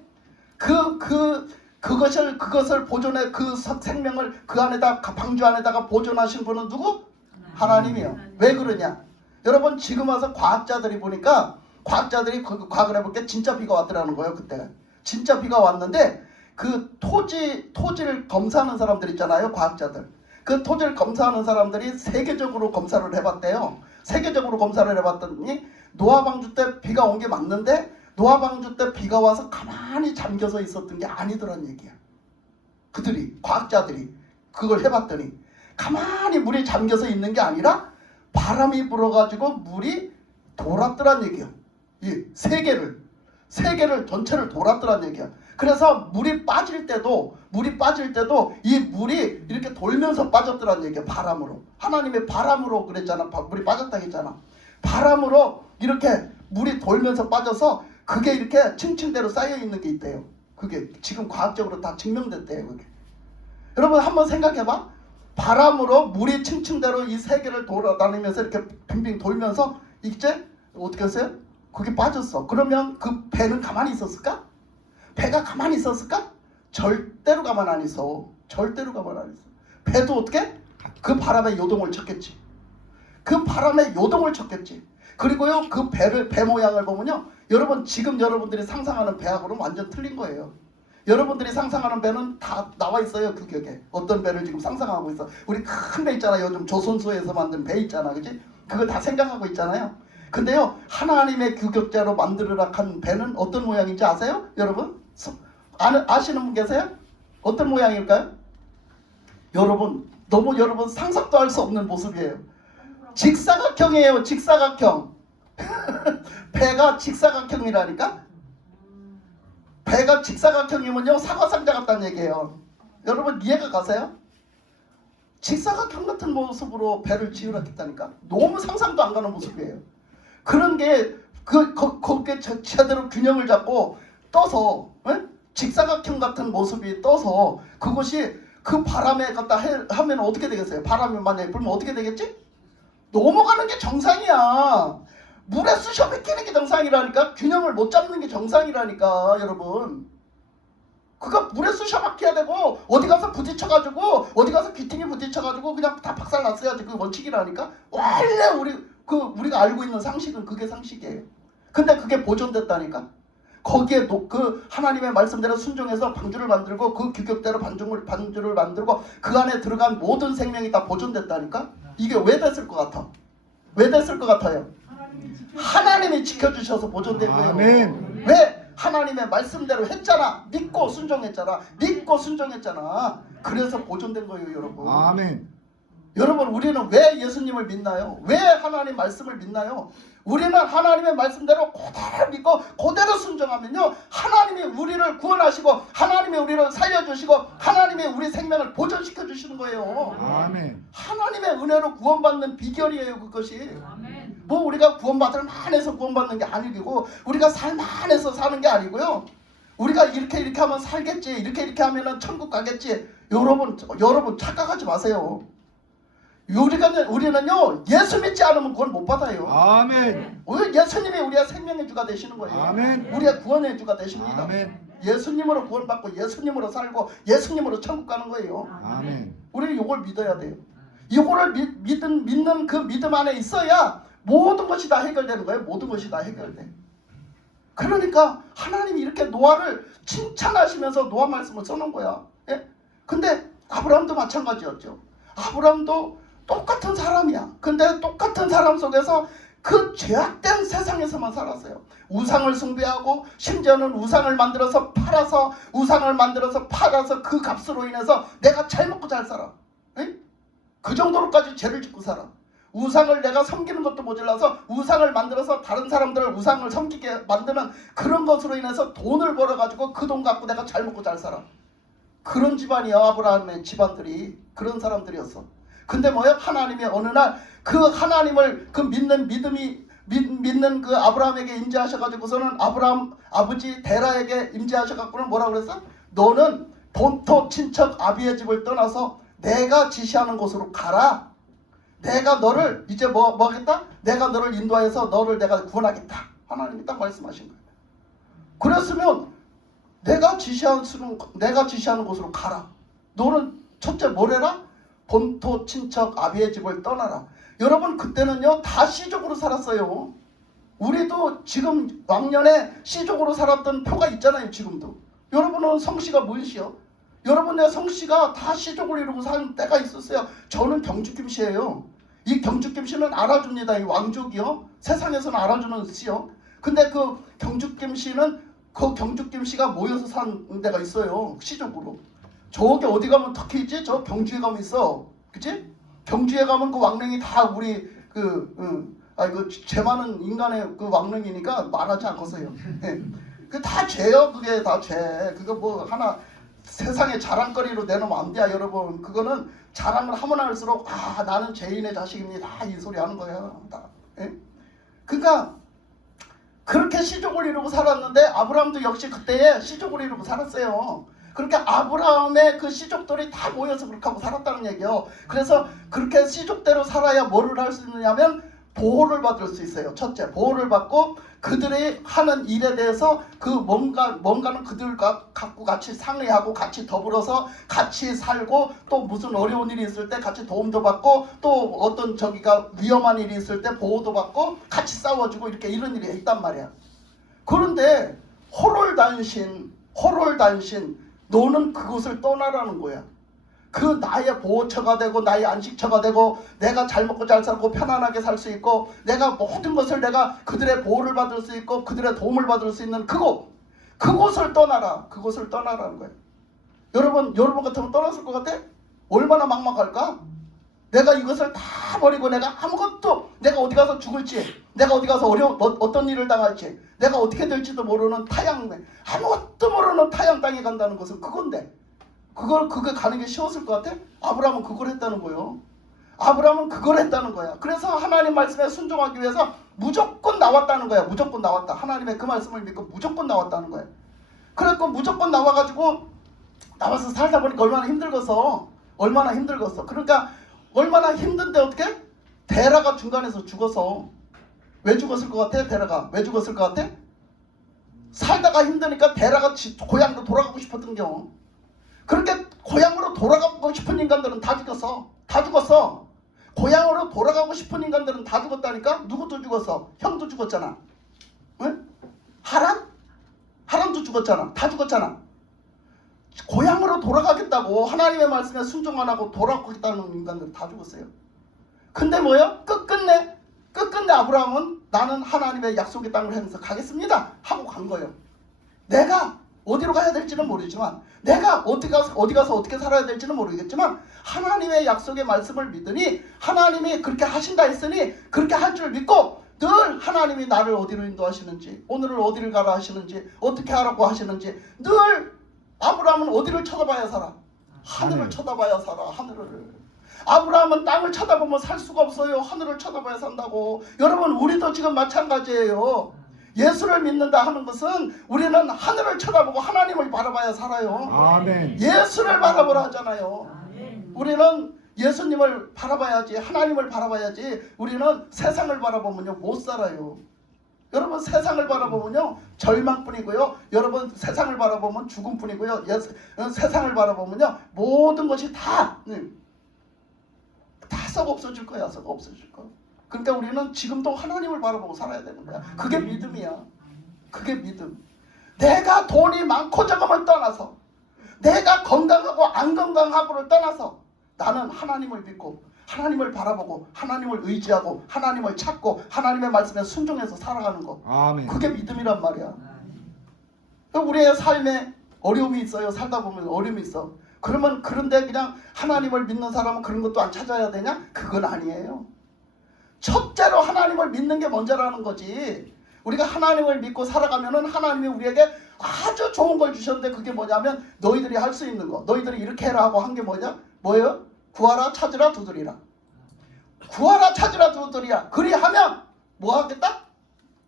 그것을 보존해, 그 생명을 그 안에다, 방주 안에다가 보존하신 분은 누구? 하나님이요. 왜 그러냐? 여러분, 지금 와서 과학자들이 보니까, 과학자들이 과학을 해볼게. 진짜 비가 왔더라는 거예요. 그때 진짜 비가 왔는데 그 토지를 검사하는 사람들 있잖아요. 과학자들. 그 토지를 검사하는 사람들이 세계적으로 검사를 해봤대요. 세계적으로 검사를 해봤더니 노아 방주 때 비가 온 게 맞는데 노아 방주 때 비가 와서 가만히 잠겨서 있었던 게 아니더란 얘기야. 그들이, 과학자들이 그걸 해봤더니 가만히 물이 잠겨서 있는 게 아니라 바람이 불어가지고 물이 돌았더란 얘기야. 이 세계를 전체를 돌았더란 얘기야. 그래서 물이 빠질 때도 이 물이 이렇게 돌면서 빠졌더란 얘기야. 바람으로. 하나님의 바람으로 그랬잖아. 물이 빠졌다 했잖아. 바람으로 이렇게 물이 돌면서 빠져서 그게 이렇게 층층대로 쌓여 있는 게 있대요. 그게 지금 과학적으로 다 증명됐대요. 그게. 여러분 한번 생각해봐. 바람으로 물이 층층대로 이 세계를 돌아다니면서 이렇게 빙빙 돌면서 이제 어떻게 했어요? 그게 빠졌어. 그러면 그 배는 가만히 있었을까? 배가 가만히 있었을까? 절대로 가만 안 있어. 절대로 가만 안 있어. 배도 어떻게? 그 바람에 요동을 쳤겠지. 그 바람에 요동을 쳤겠지. 그리고요, 그 배 모양을 보면요, 여러분 지금 여러분들이 상상하는 배하고는 완전 틀린 거예요. 여러분들이 상상하는 배는 다 나와 있어요. 규격에. 어떤 배를 지금 상상하고 있어. 우리 큰 배 있잖아요. 요즘 조선소에서 만든 배 있잖아. 그치? 그거 다 생각하고 있잖아요. 근데요, 하나님의 규격대로 만들으라 한 배는 어떤 모양인지 아세요? 여러분? 아시는 분 계세요? 어떤 모양일까요? 여러분, 너무 여러분 상상도 할 수 없는 모습이에요. 직사각형이에요. 직사각형. 배가 직사각형이라니까? 배가 직사각형이면요, 사과상자 같다는 얘기예요. 여러분 이해가 가세요? 직사각형 같은 모습으로 배를 지으라겠다니까? 너무 상상도 안 가는 모습이에요. 그런 게 거기에 제대로 균형을 잡고 떠서, 직사각형 같은 모습이 떠서 그것이 그 바람에 갖다 하면 어떻게 되겠어요? 바람이 만약에 불면 어떻게 되겠지? 넘어가는 게 정상이야. 물에 쑤셔 뱉기는 게 정상이라니까. 균형을 못 잡는 게 정상이라니까. 여러분, 그거 물에 쑤셔 박혀야 되고 어디 가서 부딪혀가지고 어디 가서 귀퉁이 부딪혀가지고 그냥 다 박살났어야지. 그 원칙이라니까. 원래 우리가 알고 있는 상식은 그게 상식이에요. 근데 그게 보존됐다니까. 거기에 그 하나님의 말씀대로 순종해서 방주를 만들고 그 규격대로 방주를 만들고 그 안에 들어간 모든 생명이 다 보존됐다니까. 이게 왜 됐을 것 같아? 왜 됐을 것 같아요? 하나님이 지켜주셔서 보존된 거예요. 아멘. 왜? 하나님의 말씀대로 했잖아. 믿고 순종했잖아. 그래서 보존된 거예요, 여러분. 아멘. 여러분, 우리는 왜 예수님을 믿나요? 왜 하나님 말씀을 믿나요? 우리는 하나님의 말씀대로 그대로 믿고 그대로 순종하면요, 하나님이 우리를 구원하시고 하나님이 우리를 살려주시고 하나님이 우리 생명을 보존시켜 주시는 거예요. 아멘. 하나님의 은혜로 구원받는 비결이에요. 그것이. 아멘. 뭐 우리가 구원받을 만해서 구원받는 게 아니고 우리가 살 만해서 사는 게 아니고요. 우리가 이렇게 하면 살겠지, 이렇게 하면은 천국 가겠지. 여러분 착각하지 마세요. 우리는요, 예수 믿지 않으면 구원 못 받아요. 아멘. 예수님이 우리의 생명의 주가 되시는 거예요. 아멘. 우리의 구원의 주가 되십니다. 아멘. 예수님으로 구원받고 예수님으로 살고 예수님으로 천국 가는 거예요. 아멘. 우리는 이걸 믿어야 돼요. 이거를 믿는 그 믿음 안에 있어야 모든 것이 다 해결되는 거예요. 모든 것이 다 해결돼. 그러니까 하나님이 이렇게 노아를 칭찬하시면서 노아 말씀을 써놓은 거야. 예? 근데 아브라함도 마찬가지였죠. 아브라함도 똑같은 사람이야. 근데 똑같은 사람 속에서 그 죄악된 세상에서만 살았어요. 우상을 숭배하고 심지어는 우상을 만들어서 팔아서 그 값으로 인해서 내가 잘 먹고 잘 살아. 예? 그 정도로까지 죄를 짓고 살아. 우상을 내가 섬기는 것도 모자라서 우상을 만들어서 다른 사람들을 우상을 섬기게 만드는 그런 것으로 인해서 돈을 벌어가지고 그 돈 갖고 내가 잘 먹고 잘 살아. 그런 집안이야. 아브라함의 집안들이 그런 사람들이었어. 근데 뭐야? 하나님이 어느 날 그 하나님을 그 믿는 그 아브라함에게 임재하셔가지고서는 아브라함 아버지 데라에게 임재하셔갖고는 뭐라고 그랬어? 너는 본토 친척 아비의 집을 떠나서 내가 지시하는 곳으로 가라. 내가 너를 이제 뭐 하겠다? 내가 너를 인도하여서 너를 내가 구원하겠다. 하나님이 딱 말씀하신 거예요. 그랬으면 내가 지시하는 곳으로 가라. 너는 첫째 뭐래라? 본토 친척 아비의 집을 떠나라. 여러분 그때는요 다 시족으로 살았어요. 우리도 지금 왕년에 시족으로 살았던 표가 있잖아요. 지금도. 여러분은 성씨가 무엇이요? 여러분의 성씨가 다 시족을 이루고 사는 때가 있었어요. 저는 경주김씨예요. 이 경주김씨는 알아줍니다. 이 왕족이요. 세상에서는 알아주는 씨요. 근데 그 경주김씨는 그 경주김씨가 모여서 산 데가 있어요. 시족으로. 저기 어디 가면 특히 있지? 저 경주에 가면 있어. 그치? 경주에 가면 그 왕릉이 다 우리 죄 많은 인간의 그 왕릉이니까 말하지 않겠어요. 그 다 죄요. 그게 다 죄. 그거 뭐 하나 세상에 자랑거리로 내놓으면 안 돼요. 여러분. 그거는 자랑을 하면 할수록 나는 죄인의 자식입니다. 이 소리 하는 거예요. 그러니까 그렇게 시족을 이루고 살았는데 아브라함도 역시 그때에 시족을 이루고 살았어요. 그러니까 아브라함의 그 시족들이 다 모여서 그렇게 하고 살았다는 얘기예요. 그래서 그렇게 시족대로 살아야 뭐를 할 수 있느냐면 보호를 받을 수 있어요. 첫째, 보호를 받고 그들이 하는 일에 대해서 그 뭔가는 그들과 갖고 같이 상의하고 같이 더불어서 같이 살고 또 무슨 어려운 일이 있을 때 같이 도움도 받고 또 어떤 저기가 위험한 일이 있을 때 보호도 받고 같이 싸워주고 이렇게 이런 일이 있단 말이야. 그런데 호롤단신 너는 그곳을 떠나라는 거야. 그 나의 보호처가 되고 나의 안식처가 되고 내가 잘 먹고 잘 살고 편안하게 살 수 있고 내가 모든 것을 내가 그들의 보호를 받을 수 있고 그들의 도움을 받을 수 있는 그곳을 떠나라. 그곳을 떠나라는 거예요. 여러분 같으면 떠났을 것 같아? 얼마나 막막할까? 내가 이것을 다 버리고 내가 어디 가서 죽을지 내가 어디 가서 어떤 일을 당할지 내가 어떻게 될지도 모르는 아무것도 모르는 타양 땅에 간다는 것은 그건데 그게 가는 게 쉬웠을 것 같아? 아브라함은 그걸 했다는 거예요. 아브라함은 그걸 했다는 거야. 그래서 하나님 말씀에 순종하기 위해서 무조건 나왔다는 거야. 무조건 나왔다. 하나님의 그 말씀을 믿고 무조건 나왔다는 거야. 그래서 무조건 나와서 살다 보니까 얼마나 힘들겠어. 그러니까 얼마나 힘든데 어떻게? 데라가 중간에서 죽어서. 왜 죽었을 것 같아? 데라가 왜 죽었을 것 같아? 살다가 힘드니까 데라가 고향으로 돌아가고 싶었던 경우. 그렇게 고향으로 돌아가고 싶은 인간들은 다 죽었어. 고향으로 돌아가고 싶은 인간들은 다 죽었다니까? 누구도 죽었어? 형도 죽었잖아. 응? 하란도 죽었잖아. 다 죽었잖아. 고향으로 돌아가겠다고 하나님의 말씀에 순종 안 하고 돌아가겠다는 인간들은 다 죽었어요. 근데 뭐요? 끝끝내 아브라함은 나는 하나님의 약속의 땅을 향해서 가겠습니다 하고 간 거예요. 내가 어디로 가야 될지는 모르지만 내가 어디 가서 어떻게 살아야 될지는 모르겠지만 하나님의 약속의 말씀을 믿으니 하나님이 그렇게 하신다 했으니 그렇게 할 줄 믿고 늘 하나님이 나를 어디로 인도하시는지 오늘을 어디를 가라 하시는지 어떻게 하라고 하시는지 늘 아브라함은 어디를 쳐다봐야 살아? 하늘을 쳐다봐야 살아. 하늘을. 아브라함은 땅을 쳐다보면 살 수가 없어요. 하늘을 쳐다봐야 산다고. 여러분 우리도 지금 마찬가지예요. 예수를 믿는다 하는 것은 우리는 하늘을 쳐다보고 하나님을 바라봐야 살아요. 아멘. 예수를 바라보라 하잖아요. 우리는 예수님을 바라봐야지 하나님을 바라봐야지 우리는 세상을 바라보면요 못 살아요. 여러분 세상을 바라보면요 절망뿐이고요. 여러분 세상을 바라보면 죽음뿐이고요. 세상을 바라보면요 모든 것이 다 썩 없어질 거야. 썩 없어질 거. 그러니까 우리는 지금도 하나님을 바라보고 살아야 되는 거야. 그게 믿음이야. 그게 믿음. 내가 돈이 많고 적음을 떠나서, 내가 건강하고 안 건강하고를 떠나서 나는 하나님을 믿고 하나님을 바라보고 하나님을 의지하고 하나님을 찾고 하나님의 말씀에 순종해서 살아가는 거. 아멘. 그게 믿음이란 말이야. 우리의 삶에 어려움이 있어요. 살다 보면 어려움이 있어. 그러면 그런데 그냥 하나님을 믿는 사람은 그런 것도 안 찾아야 되냐? 그건 아니에요. 첫째로 하나님을 믿는 게 먼저라는 거지. 우리가 하나님을 믿고 살아가면은 하나님이 우리에게 아주 좋은 걸 주셨는데 그게 뭐냐면 너희들이 할 수 있는 거. 너희들이 이렇게 해라 하고 한 게 뭐냐? 뭐예요? 구하라 찾으라 두드리라. 구하라 찾으라 두드리라. 그리하면 뭐 하겠다?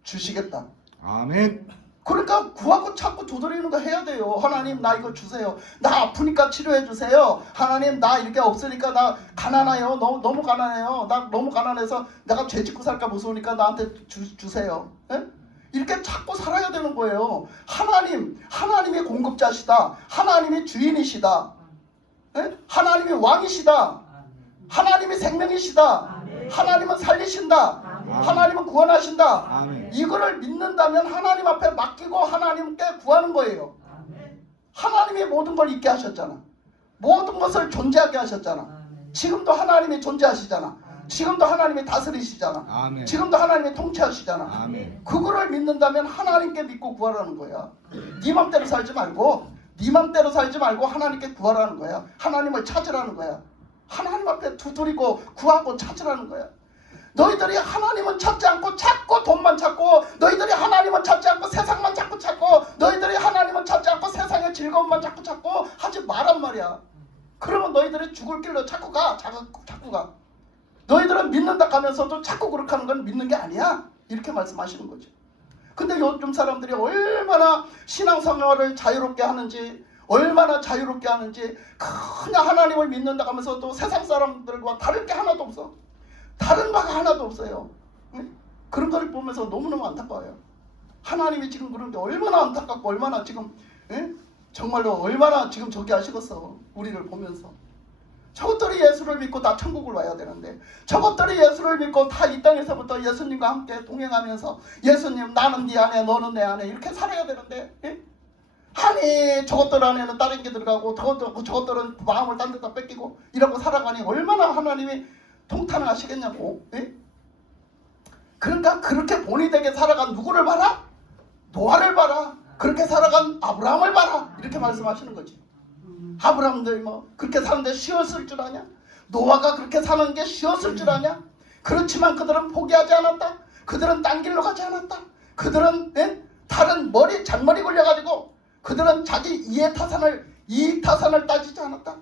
주시겠다. 아멘. 그러니까 구하고 찾고 두드리는 거 해야 돼요. 하나님 나 이거 주세요. 나 아프니까 치료해 주세요. 하나님 나 이렇게 없으니까 나 가난해요. 너무 가난해요. 나 너무 가난해서 내가 죄 짓고 살까 무서우니까 나한테 주세요. 예? 이렇게 찾고 살아야 되는 거예요. 하나님이 공급자시다. 하나님이 주인이시다. 예? 하나님이 왕이시다. 하나님이 생명이시다. 하나님은 살리신다. 하나님은 구원하신다. 아멘. 이거를 믿는다면 하나님 앞에 맡기고 하나님께 구하는 거예요. 하나님이 모든 걸 있게 하셨잖아. 모든 것을 존재하게 하셨잖아. 지금도 하나님이 존재하시잖아. 지금도 하나님이 다스리시잖아. 아멘. 지금도 하나님이 통치하시잖아. 아멘. 그거를 믿는다면 하나님께 믿고 구하라는 거야. 네 맘대로 살지 말고 하나님께 구하라는 거야. 하나님을 찾으라는 거야. 하나님 앞에 두드리고 구하고 찾으라는 거야. 너희들이 하나님은 찾지 않고 자꾸 돈만 찾고, 너희들이 하나님은 찾지 않고 세상만 자꾸 찾고, 너희들이 하나님은 찾지 않고 세상의 즐거움만 자꾸 찾고 하지 말란 말이야. 그러면 너희들이 죽을 길로 자꾸 가. 너희들은 믿는다 하면서도 자꾸 그렇게 하는 건 믿는 게 아니야. 이렇게 말씀하시는 거지. 근데 요즘 사람들이 얼마나 신앙생활을 자유롭게 하는지, 얼마나 자유롭게 하는지, 그냥 하나님을 믿는다 하면서 또 세상 사람들과 다를 게 하나도 없어. 다른 바가 하나도 없어요. 응? 그런 걸 보면서 너무너무 안타까워요. 하나님이 지금 그런 게 얼마나 안타깝고 얼마나 지금 정말로 얼마나 지금 저기 하시겠어. 우리를 보면서. 저것들이 예수를 믿고 다 천국을 와야 되는데, 저것들이 예수를 믿고 다 이 땅에서부터 예수님과 함께 동행하면서 예수님 나는 네 안에 너는 내 안에 이렇게 살아야 되는데, 아니 저것들 안에는 다른 게 들어가고 저것들은 마음을 딴 데다 뺏기고 이러고 살아가니 얼마나 하나님이 통탄을 하시겠냐고. 그러니까 그렇게 본이 되게 살아간 누구를 봐라? 노아를 봐라. 그렇게 살아간 아브라함을 봐라. 이렇게 말씀하시는 거지. 아브라함들 뭐 그렇게 사는데 쉬웠을 줄 아냐? 노아가 그렇게 사는 게 쉬웠을 줄 아냐? 그렇지만 그들은 포기하지 않았다. 그들은 딴 길로 가지 않았다. 그들은 다른 잔머리 굴려가지고 그들은 자기 이익 타산을 따지지 않았다.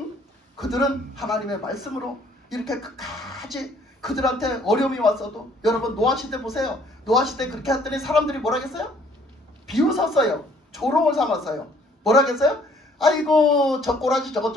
응? 그들은 하나님의 말씀으로 이렇게 끝까지 그들한테 어려움이 왔어도, 여러분 노아 시대 보세요. 노아 시대 그렇게 했더니 사람들이 뭐라 했어요? 비웃었어요. 조롱을 삼았어요. 뭐라 했어요? 아이고 저 꼬라지 저거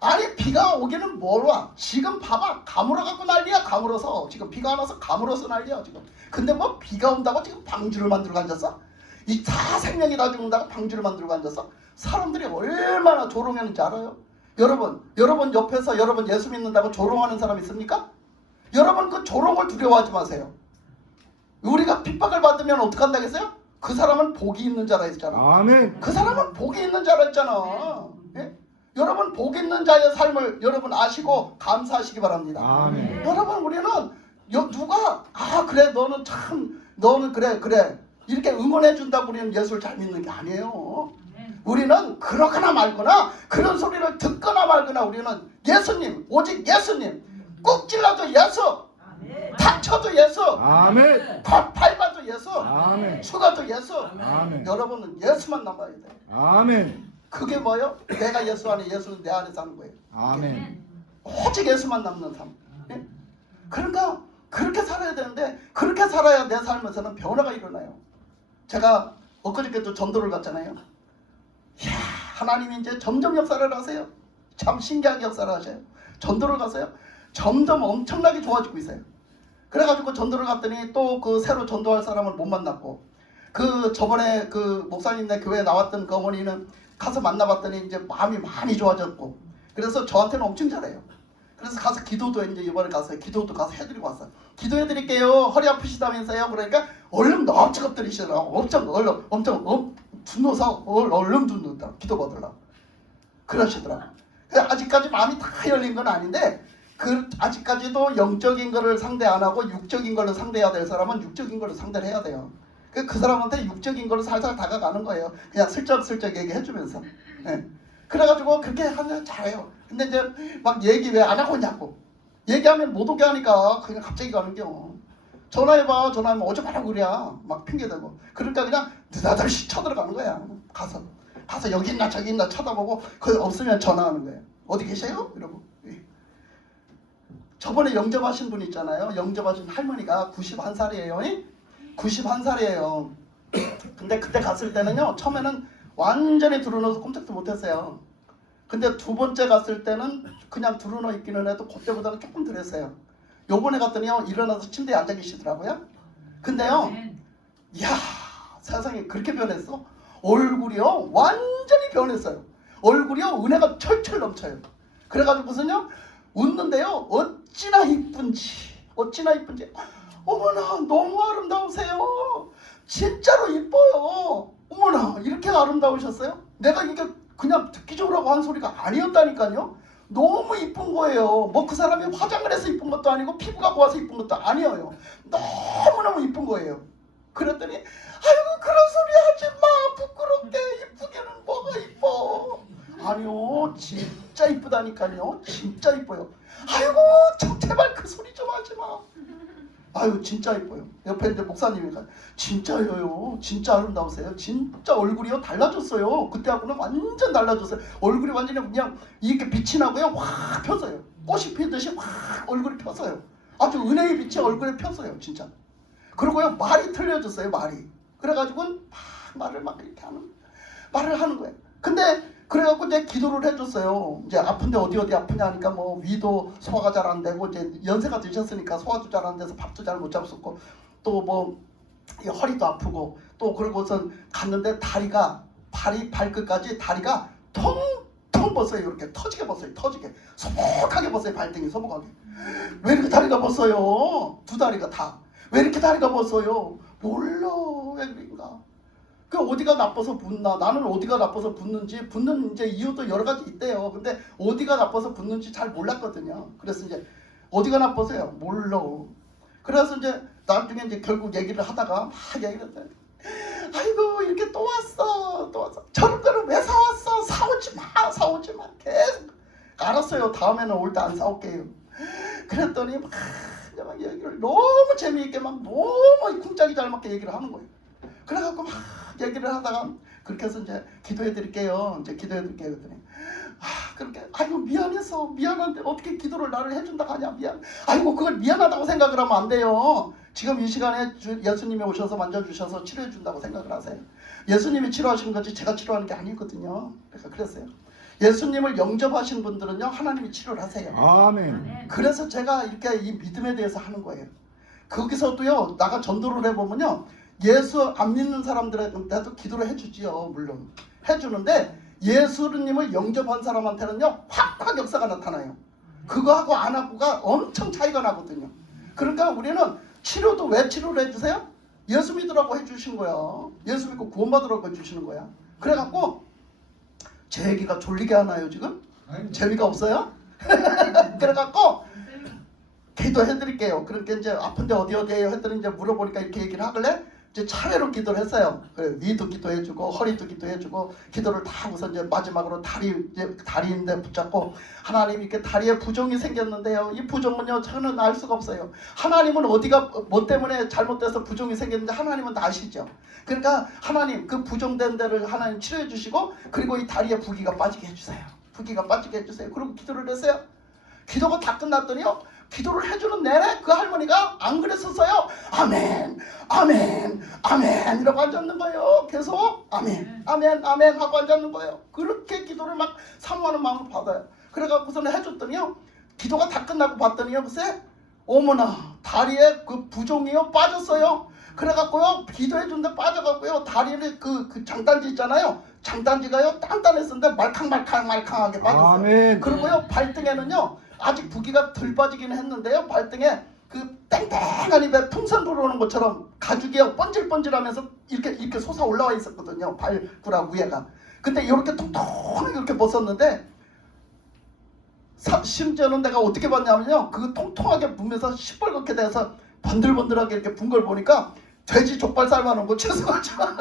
아니 비가 오기는 뭘 와. 지금 봐봐 가물어 갖고 난리야. 가물어서 지금 비가 안 와서 가물어서 난리야 지금. 근데 뭐 비가 온다고 지금 방주를 만들고 앉았어? 이 다 생명이 다 죽는다고 방주를 만들고 앉았어? 사람들이 얼마나 조롱했는지 알아요? 여러분 옆에서 여러분 예수 믿는다고 조롱하는 사람 있습니까? 여러분 그 조롱을 두려워하지 마세요. 우리가 핍박을 받으면 어떡한다 했어요? 그 사람은 복이 있는 자라 했잖아. 아멘. 그 사람은 복이 있는 자라 했잖아. 여러분 복 있는 자의 삶을 여러분 아시고 감사하시기 바랍니다. 아멘. 여러분 우리는 누가 그래 너는 그래 이렇게 응원해 준다고 우리는 예수를 잘 믿는 게 아니에요. 우리는 그러거나 말거나 그런 소리를 듣거나 말거나 우리는 예수님, 오직 예수님, 꾹 찔러도 예수, 닥쳐도 예수, 아멘. 밟아도 예수, 아멘. 죽어도 예수. 아멘. 여러분은 예수만 남아야 돼. 아멘. 그게 뭐예요? 내가 예수 안에, 예수는 내 안에 사는 거예요. 아멘. 오직 예수만 남는 삶. 그러니까 그렇게 살아야 되는데, 그렇게 살아야 내 삶에서는 변화가 일어나요. 제가 엊그저께도 전도를 갔잖아요. 이야, 하나님이 이제 점점 역사를 하세요. 참 신기하게 역사를 하셔요. 전도를 가서요. 점점 엄청나게 좋아지고 있어요. 그래가지고 전도를 갔더니 또 그 새로 전도할 사람을 못 만났고, 그 저번에 그 목사님네 교회에 나왔던 그 어머니는 가서 만나봤더니 이제 마음이 많이 좋아졌고, 그래서 저한테는 엄청 잘해요. 그래서 가서 기도도 이제 이번에 가서 기도도 가서 해드리고 왔어요. 기도해드릴게요. 허리 아프시다면서요. 그러니까 얼른 넙죽 엎드리시더라. 엄청 분노서 얼른 분노다. 기도 받으려고 그러시더라. 아직까지 마음이 다 열린 건 아닌데 아직까지도 영적인 거를 상대 안 하고 육적인 걸로 상대해야 될 사람은 육적인 걸로 상대를 해야 돼요. 그 사람한테 육적인 걸로 살살 다가가는 거예요. 그냥 슬쩍슬쩍 얘기해주면서. 예. 그래가지고 그렇게 하면 잘해요. 근데 이제 막 얘기 왜 안 하고 있냐고. 얘기하면 못 오게 하니까 그냥 갑자기 가는겨. 전화해봐. 전화하면 오지 말라고 그래. 막 핑계대고. 그러니까 그냥 느닷없이 쳐들어가는 거야. 가서 여기 있나 저기 있나 쳐다보고 그 없으면 전화하는 거예요. 어디 계세요? 이러고. 저번에 영접하신 분 있잖아요. 영접하신 할머니가 91살이에요. 91살이에요. 근데 그때 갔을 때는요. 처음에는 완전히 두루누워서 꼼짝도 못했어요. 근데 두 번째 갔을 때는 그냥 두루누워 있기는 해도 그때보다는 조금 덜 했어요. 요번에 갔더니요. 일어나서 침대에 앉아 계시더라고요. 근데요. 이야 세상에 그렇게 변했어. 얼굴이요. 완전히 변했어요. 얼굴이요. 은혜가 철철 넘쳐요. 그래가지고서는요. 웃는데요. 어찌나 이쁜지 어머나 너무 아름다우세요. 진짜로 이뻐요. 어머나 이렇게 아름다우셨어요? 내가 이게 그냥 듣기 좋으라고 한 소리가 아니었다니까요. 너무 이쁜 거예요. 뭐 그 사람이 화장을 해서 이쁜 것도 아니고 피부가 고와서 이쁜 것도 아니에요. 너무너무 이쁜 거예요. 그랬더니 아이고 그런 소리 하지 마. 부끄럽게. 이쁘기는 뭐가 이뻐. 아니요 진짜 이쁘다니까요. 진짜 이뻐요. 아이고 참 제발 그 소리 좀 하지 마. 아유 진짜 이뻐요. 옆에 있는데 목사님이 진짜요. 진짜 아름다우세요. 진짜 얼굴이요 달라졌어요. 그때하고는 완전 달라졌어요. 얼굴이 완전히 그냥 이렇게 빛이 나고요. 확 펴서요. 꽃이 피듯이 확 얼굴이 펴서요. 아주 은혜의 빛이 얼굴에 펴서요. 진짜. 그리고요 말이 틀려졌어요. 말이. 그래가지고 말을 막 이렇게 말을 하는 거예요. 근데 그래갖고 이제 기도를 해줬어요. 이제 아픈데 어디 아프냐 하니까 뭐 위도 소화가 잘 안 되고 이제 연세가 드셨으니까 소화도 잘 안 돼서 밥도 잘 못 잡수고 또 뭐 허리도 아프고 또 그러고선 갔는데 발끝까지 다리가 텅텅 벗어요. 이렇게 터지게 벗어요. 터지게 소복하게 벗어요. 발등이 소복하게. 왜 이렇게 다리가 벗어요? 두 다리가 다. 왜 이렇게 다리가 벗어요? 몰라. 왜 그런가? 그 어디가 나빠서 붓나? 나는 어디가 나빠서 붓는지 붓는 이제 이유도 여러 가지 있대요. 근데 어디가 나빠서 붓는지 잘 몰랐거든요. 그래서 이제 어디가 나빠서요? 몰라. 그래서 이제 나중에 이제 결국 얘기를 하다가 막 얘기를 했더니 아이고 이렇게 또 왔어. 저런 거를 왜 사왔어? 사오지 마. 계속 알았어요. 다음에는 올 때 안 사올게요. 그랬더니 막 얘기를 너무 재미있게 막 너무 쿵짝이 잘 맞게 얘기를 하는 거예요. 그래갖고 막 얘기를 하다가 그렇게 해서 이제 기도해드릴게요. 그랬더니 그렇게 아이고 미안한데 어떻게 기도를 나를 해준다고 하냐. 아이고 그걸 미안하다고 생각을 하면 안 돼요. 지금 이 시간에 예수님이 오셔서 만져주셔서 치료해준다고 생각을 하세요. 예수님이 치료하신 거지 제가 치료하는 게 아니거든요. 그랬어요. 예수님을 영접하신 분들은요 하나님이 치료를 하세요. 아멘. 그래서 제가 이렇게 이 믿음에 대해서 하는 거예요. 거기서도요 나가 전도를 해보면요 예수 안 믿는 사람들한테도 기도를 해주지요. 물론 해주는데 예수님을 영접한 사람한테는요 확 역사가 나타나요. 그거하고 안 하고가 엄청 차이가 나거든요. 그러니까 우리는 치료도 왜 치료를 해주세요? 예수 믿으라고 해주신 거야. 예수 믿고 구원받으라고 해주시는 거야. 그래갖고 제 얘기가 졸리게 하나요 지금? 재미가 없어요? 그래갖고 기도해드릴게요. 그러니까 이제 아픈데 어디에요 했더니 이제 물어보니까 이렇게 얘기를 하길래 이제 차례로 기도를 했어요. 그래, 위도 기도해주고 허리도 기도해주고 기도를 다 하고서 이제 마지막으로 다리인데 붙잡고 하나님 이렇게 다리에 부종이 생겼는데요. 이 부종은요 저는 알 수가 없어요. 하나님은 어디가 뭐 때문에 잘못돼서 부종이 생겼는지 하나님은 다 아시죠. 그러니까 하나님 그 부종된 데를 하나님 치료해 주시고 그리고 이 다리에 부기가 빠지게 해주세요. 그리고 기도를 했어요. 기도가 다 끝났더니요 기도를 해주는 내내 그 할머니가 안 그랬었어요. 아멘 이러고 앉았는 거예요. 계속 아멘 하고 앉았는 거예요. 그렇게 기도를 막 사모하는 마음으로 받아요. 그래갖고서는 해줬더니요 기도가 다 끝나고 봤더니요 글쎄 어머나 다리에 그 부종이요 빠졌어요. 그래갖고요 기도해준데 빠져갖고요 다리를 그 장단지 있잖아요. 장단지가요 단단했었는데 말캉하게 빠졌어요. 아멘. 그리고요 발등에는요 아직 부기가 덜 빠지긴 했는데요. 발등에 그 땡땡한 입에 풍선 불어오는 것처럼 가죽이 번질번질하면서 이렇게 솟아 올라와 있었거든요. 발구락 위에가. 근데 이렇게 통통하게 이렇게 벗었는데 심지어는 내가 어떻게 봤냐면요. 그 통통하게 부면서 시뻘겋게 돼서 번들번들하게 이렇게 분 걸 보니까 돼지 족발 삶아놓은 거 죄송하지만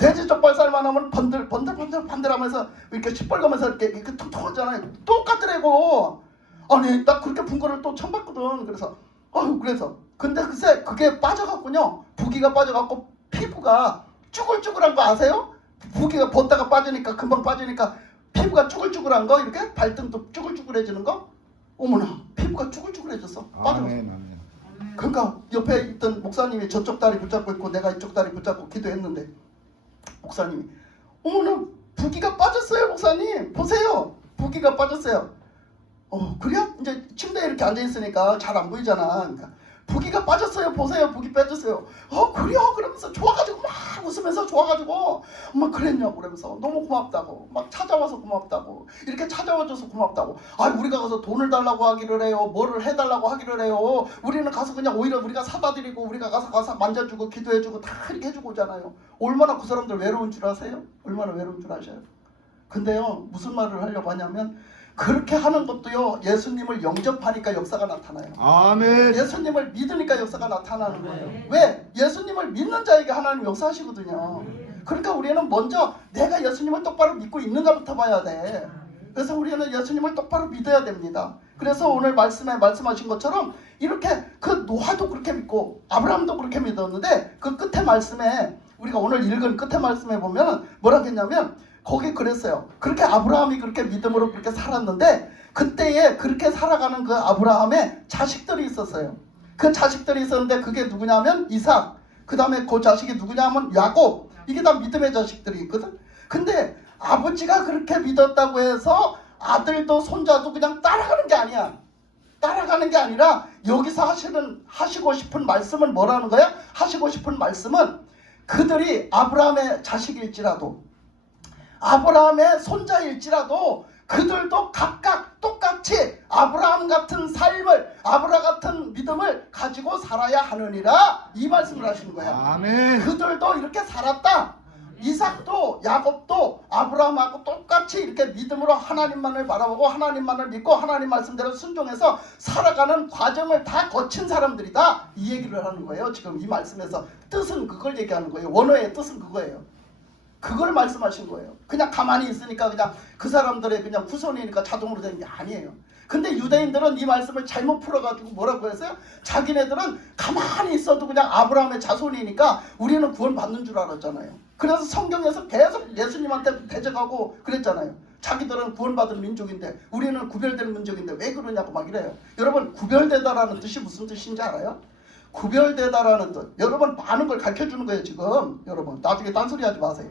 돼지 족발 삶아놓으면 번들번들하면서 이렇게 시뻘겋면서 이렇게 통통하잖아요. 똑같더라고. 아니 나 그렇게 분 거를 또 처음 봤거든. 그래서 그래서 근데 글쎄 그게 빠져갖군요. 부기가 빠져갖고 피부가 쭈글쭈글한 거 아세요? 부기가 벗다가 빠지니까 금방 빠지니까 피부가 쭈글쭈글한 거 이렇게 발등도 쭈글쭈글해지는 거. 어머나 피부가 쭈글쭈글해졌어. 빠져서. 아멘. 아멘. 그러니까 옆에 있던 목사님이 저쪽 다리 붙잡고 있고 내가 이쪽 다리 붙잡고 기도했는데 목사님이 어머나 부기가 빠졌어요 목사님 보세요 부기가 빠졌어요. 그래요? 이제 침대에 이렇게 앉아있으니까 잘 안 보이잖아. 그러니까 부기가 빠졌어요 보세요 부기 빠졌어요. 그래요? 그러면서 좋아가지고 막 웃으면서 좋아가지고 엄마 그랬냐고 그러면서 너무 고맙다고 막 찾아와서 고맙다고 이렇게 찾아와줘서 고맙다고. 우리가 가서 돈을 달라고 하기를 해요. 뭐를 해달라고 하기를 해요. 우리는 가서 그냥 오히려 우리가 사다 드리고 우리가 가서 만져주고 기도해주고 다 이렇게 해주고 오잖아요. 얼마나 그 사람들 외로운 줄 아세요? 얼마나 외로운 줄 아셔요? 근데요 무슨 말을 하려고 하냐면 그렇게 하는 것도요 예수님을 영접하니까 역사가 나타나요. 아멘. 예수님을 믿으니까 역사가 나타나는 거예요. 왜? 예수님을 믿는 자에게 하나님 역사하시거든요. 그러니까 우리는 먼저 내가 예수님을 똑바로 믿고 있는가부터 봐야 돼. 그래서 우리는 예수님을 똑바로 믿어야 됩니다. 그래서 오늘 말씀에 말씀하신 것처럼 이렇게 그 노아도 그렇게 믿고 아브라함도 그렇게 믿었는데 그 끝에 말씀에 우리가 오늘 읽은 끝에 말씀에 보면 뭐라 했냐면 거기 그랬어요. 그렇게 아브라함이 그렇게 믿음으로 그렇게 살았는데 그때에 그렇게 살아가는 그 아브라함의 자식들이 있었어요. 그 자식들이 있었는데 그게 누구냐면 이삭, 그 다음에 그 자식이 누구냐면 야곱. 이게 다 믿음의 자식들이 있거든. 근데 아버지가 그렇게 믿었다고 해서 아들도 손자도 그냥 따라가는 게 아니야. 따라가는 게 아니라 여기서 하시고 싶은 말씀은 뭐라는 거야? 하시고 싶은 말씀은 그들이 아브라함의 자식일지라도 아브라함의 손자일지라도 그들도 각각 똑같이 아브라함 같은 삶을 아브라함 같은 믿음을 가지고 살아야 하느니라 이 말씀을 하시는 거예요. 아멘. 그들도 이렇게 살았다. 이삭도 야곱도 아브라함하고 똑같이 이렇게 믿음으로 하나님만을 바라보고 하나님만을 믿고 하나님 말씀대로 순종해서 살아가는 과정을 다 거친 사람들이다 이 얘기를 하는 거예요. 지금 이 말씀에서 뜻은 그걸 얘기하는 거예요. 원어의 뜻은 그거예요. 그걸 말씀하신 거예요. 그냥 가만히 있으니까 그냥 그 사람들의 그냥 후손이니까 자동으로 되는 게 아니에요. 근데 유대인들은 이 말씀을 잘못 풀어가지고 뭐라고 했어요? 자기네들은 가만히 있어도 그냥 아브라함의 자손이니까 우리는 구원 받는 줄 알았잖아요. 그래서 성경에서 계속 예수님한테 대적하고 그랬잖아요. 자기들은 구원받은 민족인데 우리는 구별된 민족인데 왜 그러냐고 막 이래요. 여러분 구별되다라는 뜻이 무슨 뜻인지 알아요? 구별되다라는 뜻. 여러분 많은 걸 가르쳐주는 거예요 지금. 여러분 나중에 딴소리 하지 마세요.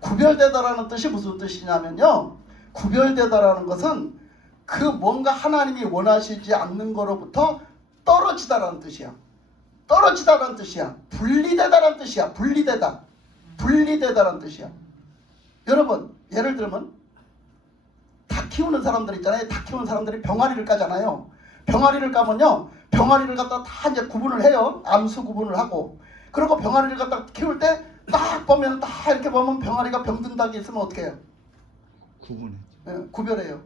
구별되다라는 뜻이 무슨 뜻이냐면요. 구별되다라는 것은 그 뭔가 하나님이 원하시지 않는 거로부터 떨어지다라는 뜻이야. 떨어지다라는 뜻이야. 분리되다라는 뜻이야. 분리되다라는 뜻이야. 여러분 예를 들면 닭 키우는 사람들 있잖아요. 닭 키우는 사람들이 병아리를 까잖아요. 병아리를 까면요. 병아리를 갖다 다 이제 구분을 해요. 암수 구분을 하고. 그리고 병아리를 갖다 키울 때 딱 보면 딱 이렇게 보면 병아리가 병든 닭이 있으면 어떻게 해요? 구분해. 구별해요.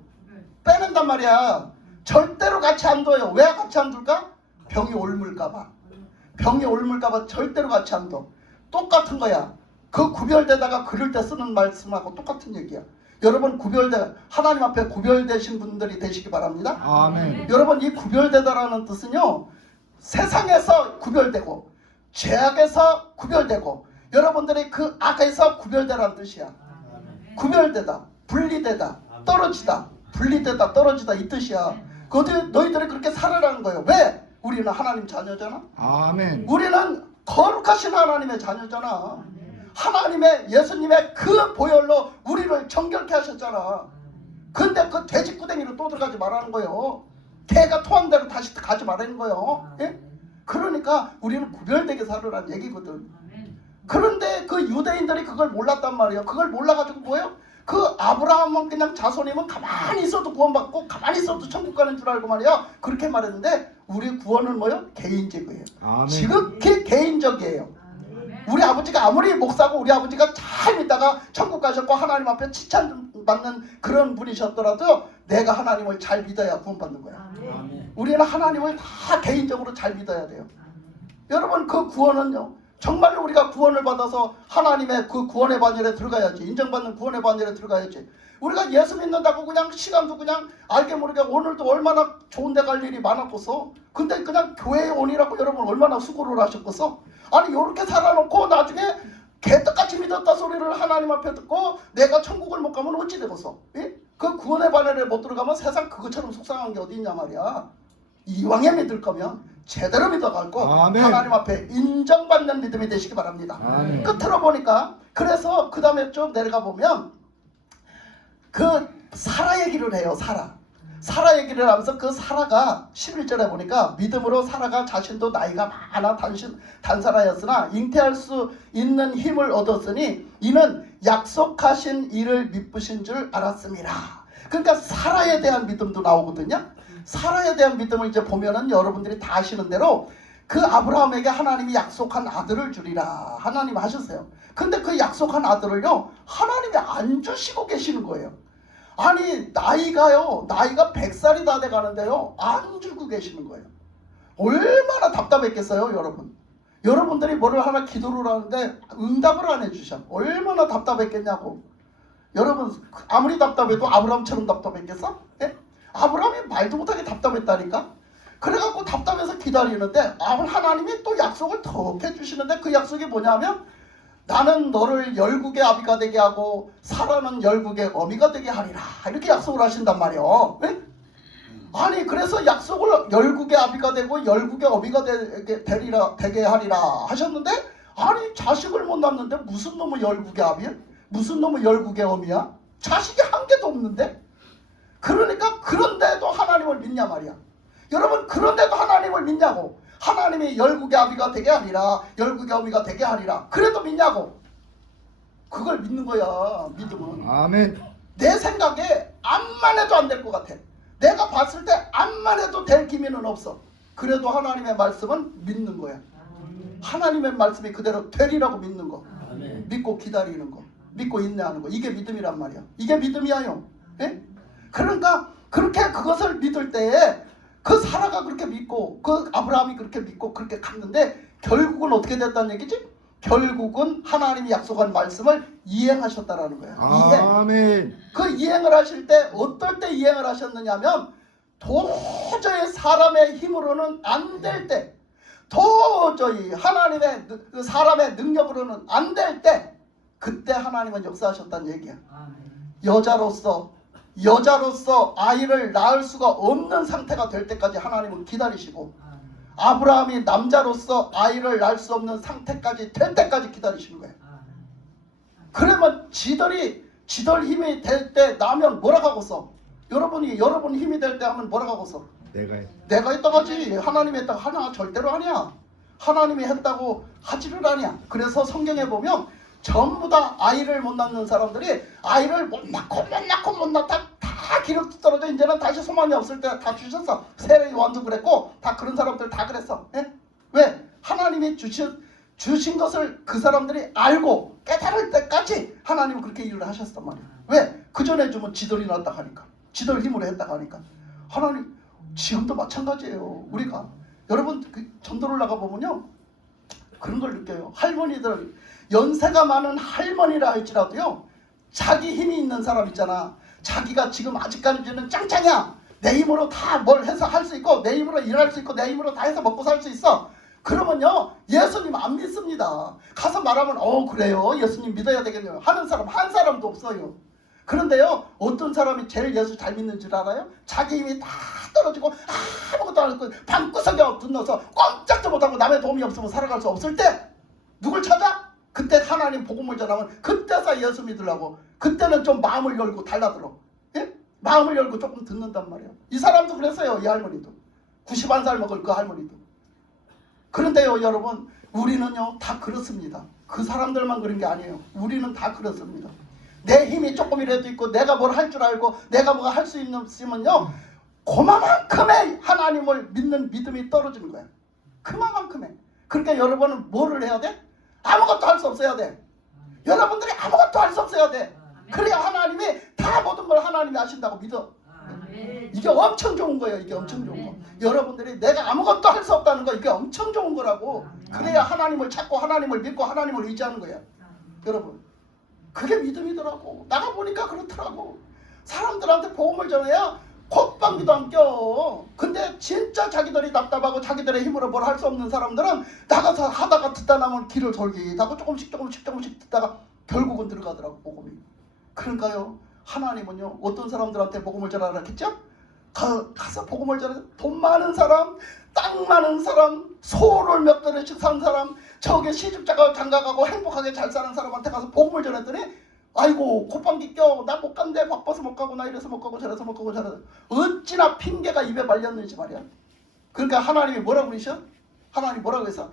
빼낸단 말이야. 절대로 같이 안 둬요. 왜 같이 안 둘까? 병이 옮을까봐. 병이 옮을까봐 절대로 같이 안 둬. 똑같은 거야. 그 구별되다가 그럴 때 쓰는 말씀하고 똑같은 얘기야. 여러분 하나님 앞에 구별되신 분들이 되시기 바랍니다. 아멘. 여러분 이 구별되다라는 뜻은요. 세상에서 구별되고 죄악에서 구별되고 여러분들이 그 악에서 구별되라는 뜻이야. 구별되다, 분리되다, 떨어지다, 분리되다, 떨어지다 이 뜻이야. 너희들이 그렇게 살아라는 거예요. 왜? 우리는 하나님 자녀잖아. 아멘. 우리는 거룩하신 하나님의 자녀잖아. 하나님의 예수님의 그 보혈로 우리를 정결케 하셨잖아. 근데 그 돼지구덩이로 또 들어가지 말라는 거예요. 개가 토한 대로 다시 가지 말라는 거예요. 예? 그러니까 우리는 구별되게 살으라는 얘기거든. 그런데 그 유대인들이 그걸 몰랐단 말이에요. 그걸 몰라가지고 뭐예요? 그 아브라함은 그냥 자손이면 가만히 있어도 구원받고 가만히 있어도 천국 가는 줄 알고 말이야. 그렇게 말했는데 우리 구원은 뭐요? 개인적이에요. 아멘. 지극히 개인적이에요. 아멘. 우리 아버지가 아무리 목사고 우리 아버지가 잘 믿다가 천국 가셨고 하나님 앞에 칭찬받는 그런 분이셨더라도 내가 하나님을 잘 믿어야 구원받는 거야. 아멘. 우리는 하나님을 다 개인적으로 잘 믿어야 돼요. 여러분 그 구원은요, 정말로 우리가 구원을 받아서 하나님의 그 구원의 반열에 들어가야지. 인정받는 구원의 반열에 들어가야지. 우리가 예수 믿는다고 그냥 시간도 그냥 알게 모르게 오늘도 얼마나 좋은 데 갈 일이 많았겠어. 근데 그냥 교회에 오니라고 여러분 얼마나 수고를 하셨겠어. 아니 이렇게 살아놓고 나중에 개떡같이 믿었다 소리를 하나님 앞에 듣고 내가 천국을 못 가면 어찌 되겠어. 예? 그 구원의 반열에 못 들어가면 세상 그것처럼 속상한 게 어디 있냐 말이야. 이왕에 믿을 거면 제대로 믿어가고 아멘. 하나님 앞에 인정받는 믿음이 되시기 바랍니다. 아멘. 끝으로 보니까 그래서 그 다음에 좀 내려가 보면 그 사라 얘기를 해요. 사라 얘기를 하면서 그 사라가 11절에 보니까 믿음으로 사라가 자신도 나이가 많아 단사라였으나 잉태할 수 있는 힘을 얻었으니 이는 약속하신 이를 미쁘신 줄 알았습니다. 그러니까 사라에 대한 믿음도 나오거든요. 사라에 대한 믿음을 이제 보면은 여러분들이 다 아시는 대로 그 아브라함에게 하나님이 약속한 아들을 주리라 하나님 하셨어요. 근데 그 약속한 아들을요 하나님이 안 주시고 계시는 거예요. 아니 나이가 100살이 다 돼가는데요 안 주고 계시는 거예요. 얼마나 답답했겠어요 여러분. 여러분들이 뭐를 하나 기도를 하는데 응답을 안 해주셔. 얼마나 답답했겠냐고. 여러분 아무리 답답해도 아브라함처럼 답답했겠어? 예? 아브라함이 말도 못하게 답답했다니까. 그래갖고 답답해서 기다리는데 하나님이 또 약속을 더 해주시는데 그 약속이 뭐냐면 나는 너를 열국의 아비가 되게 하고 사라는 열국의 어미가 되게 하리라 이렇게 약속을 하신단 말이에요. 예? 아니 그래서 약속을 열국의 아비가 되고 열국의 어미가 되게 하리라 하셨는데 아니 자식을 못 낳는데 무슨 놈의 열국의 아비야? 무슨 놈의 열국의 어미야? 자식이 한 개도 없는데? 그러니까 그런데도 하나님을 믿냐 말이야. 여러분 그런데도 하나님을 믿냐고. 하나님이 열국의 아비가 되게 하리라 열국의 어미가 되게 하리라 그래도 믿냐고. 그걸 믿는 거야. 믿음은 아멘. 내 생각에 암만 해도 안 될 것 같아. 내가 봤을 때 암만 해도 될 기미는 없어. 그래도 하나님의 말씀은 믿는 거야. 하나님의 말씀이 그대로 되리라고 믿는 거. 믿고 기다리는 거. 믿고 인내하는 거. 이게 믿음이란 말이야. 이게 믿음이야요. 예? 그러니까 그렇게 그것을 믿을 때에 그 사라가 그렇게 믿고 그 아브라함이 그렇게 믿고 그렇게 갔는데 결국은 어떻게 됐다는 얘기지? 결국은 하나님이 약속한 말씀을 이행하셨다라는 거예요. 아멘. 그 이행을 하실 때 어떨 때 이행을 하셨느냐면 도저히 사람의 힘으로는 안 될 때, 도저히 하나님의 사람의 능력으로는 안 될 때 그때 하나님은 역사하셨다는 얘기야. 여자로서 아이를 낳을 수가 없는 상태가 될 때까지 하나님은 기다리시고 아브라함이 남자로서 아이를 낳을 수 없는 상태까지 될 때까지 기다리시는 거예요. 그러면 지들 힘이 될 때 나면 뭐라고 하고서 여러분 힘이 될 때 하면 뭐라고 하고서 내가 했다고 하지 하나님이 했다고 하냐? 절대로 아니야. 하나님이 했다고 하지를 아니야. 그래서 성경에 보면 전부 다 아이를 못 낳는 사람들이 아이를 못 낳다 다 기력도 떨어져 이제는 다시 소망이 없을 때 다 주셨어. 세례 요한도 그랬고 다 그런 사람들 다 그랬어. 예? 왜? 하나님이 주신 것을 그 사람들이 알고 깨달을 때까지 하나님은 그렇게 일을 하셨단 말이야. 왜? 그 전에 주면 지들이 낳았다 하니까. 지들 힘으로 했다 하니까. 하나님 지금도 마찬가지예요. 우리가 여러분 그 전도를 나가보면요 그런 걸 느껴요. 할머니들 연세가 많은 할머니라 할지라도요 자기 힘이 있는 사람 있잖아. 자기가 지금 아직까지는 짱짱이야. 내 힘으로 다 뭘 해서 할 수 있고 내 힘으로 일할 수 있고 내 힘으로 다 해서 먹고 살 수 있어. 그러면요 예수님 안 믿습니다. 가서 말하면 그래요 예수님 믿어야 되겠네요 하는 사람 한 사람도 없어요. 그런데요 어떤 사람이 제일 예수 잘 믿는 줄 알아요? 자기 힘이 다 떨어지고 아무것도 안 하고 방구석에 엎드러서 꼼짝도 못하고 남의 도움이 없으면 살아갈 수 없을 때 누굴 찾아? 그때 하나님 복음을 전하면 그때서 예수 믿으려고 그때는 좀 마음을 열고 달라들어. 예? 마음을 열고 조금 듣는단 말이에요. 이 사람도 그랬어요. 이 할머니도 91살 먹을 그 할머니도. 그런데요 여러분 우리는요 다 그렇습니다. 그 사람들만 그런 게 아니에요. 우리는 다 그렇습니다. 내 힘이 조금이라도 있고 내가 뭘 할 줄 알고 내가 뭐가 할 수 있으면요 그만큼의 하나님을 믿는 믿음이 떨어지는 거야. 그만큼의. 그러니까 여러분은 뭐를 해야 돼? 아무것도 할 수 없어야 돼. 여러분들이 아무것도 할 수 없어야 돼. 그래야 하나님이 다 모든 걸 하나님이 하신다고 믿어. 이게 엄청 좋은 거예요. 이게 엄청 좋은 거. 여러분들이 내가 아무것도 할 수 없다는 거 이게 엄청 좋은 거라고. 그래야 하나님을 찾고 하나님을 믿고 하나님을 의지하는 거야. 여러분 그게 믿음이더라고. 나가보니까 그렇더라고. 사람들한테 복음을 전해야 콧방귀도 안 껴. 근데 진짜 자기들이 답답하고 자기들의 힘으로 뭘 할 수 없는 사람들은 나가서 하다가 듣다 나면 길을 솔깃하고 조금씩 듣다가 결국은 들어가더라고 복음이. 그러니까요 하나님은요 어떤 사람들한테 복음을 전하라 했죠? 가서 복음을 전해. 돈 많은 사람, 땅 많은 사람, 소를 몇 그릇씩 산 사람, 저게 시집자가 장가가고 행복하게 잘 사는 사람한테 가서 복음을 전했더니 아이고 콧방귀 껴. 나 못 간대. 바빠서 못 가고 나 이래서 못 가고 저래서 못 가고 저래서. 어찌나 핑계가 입에 말렸는지 말이야. 그러니까 하나님이 뭐라고 그러셔? 하나님이 뭐라고 해서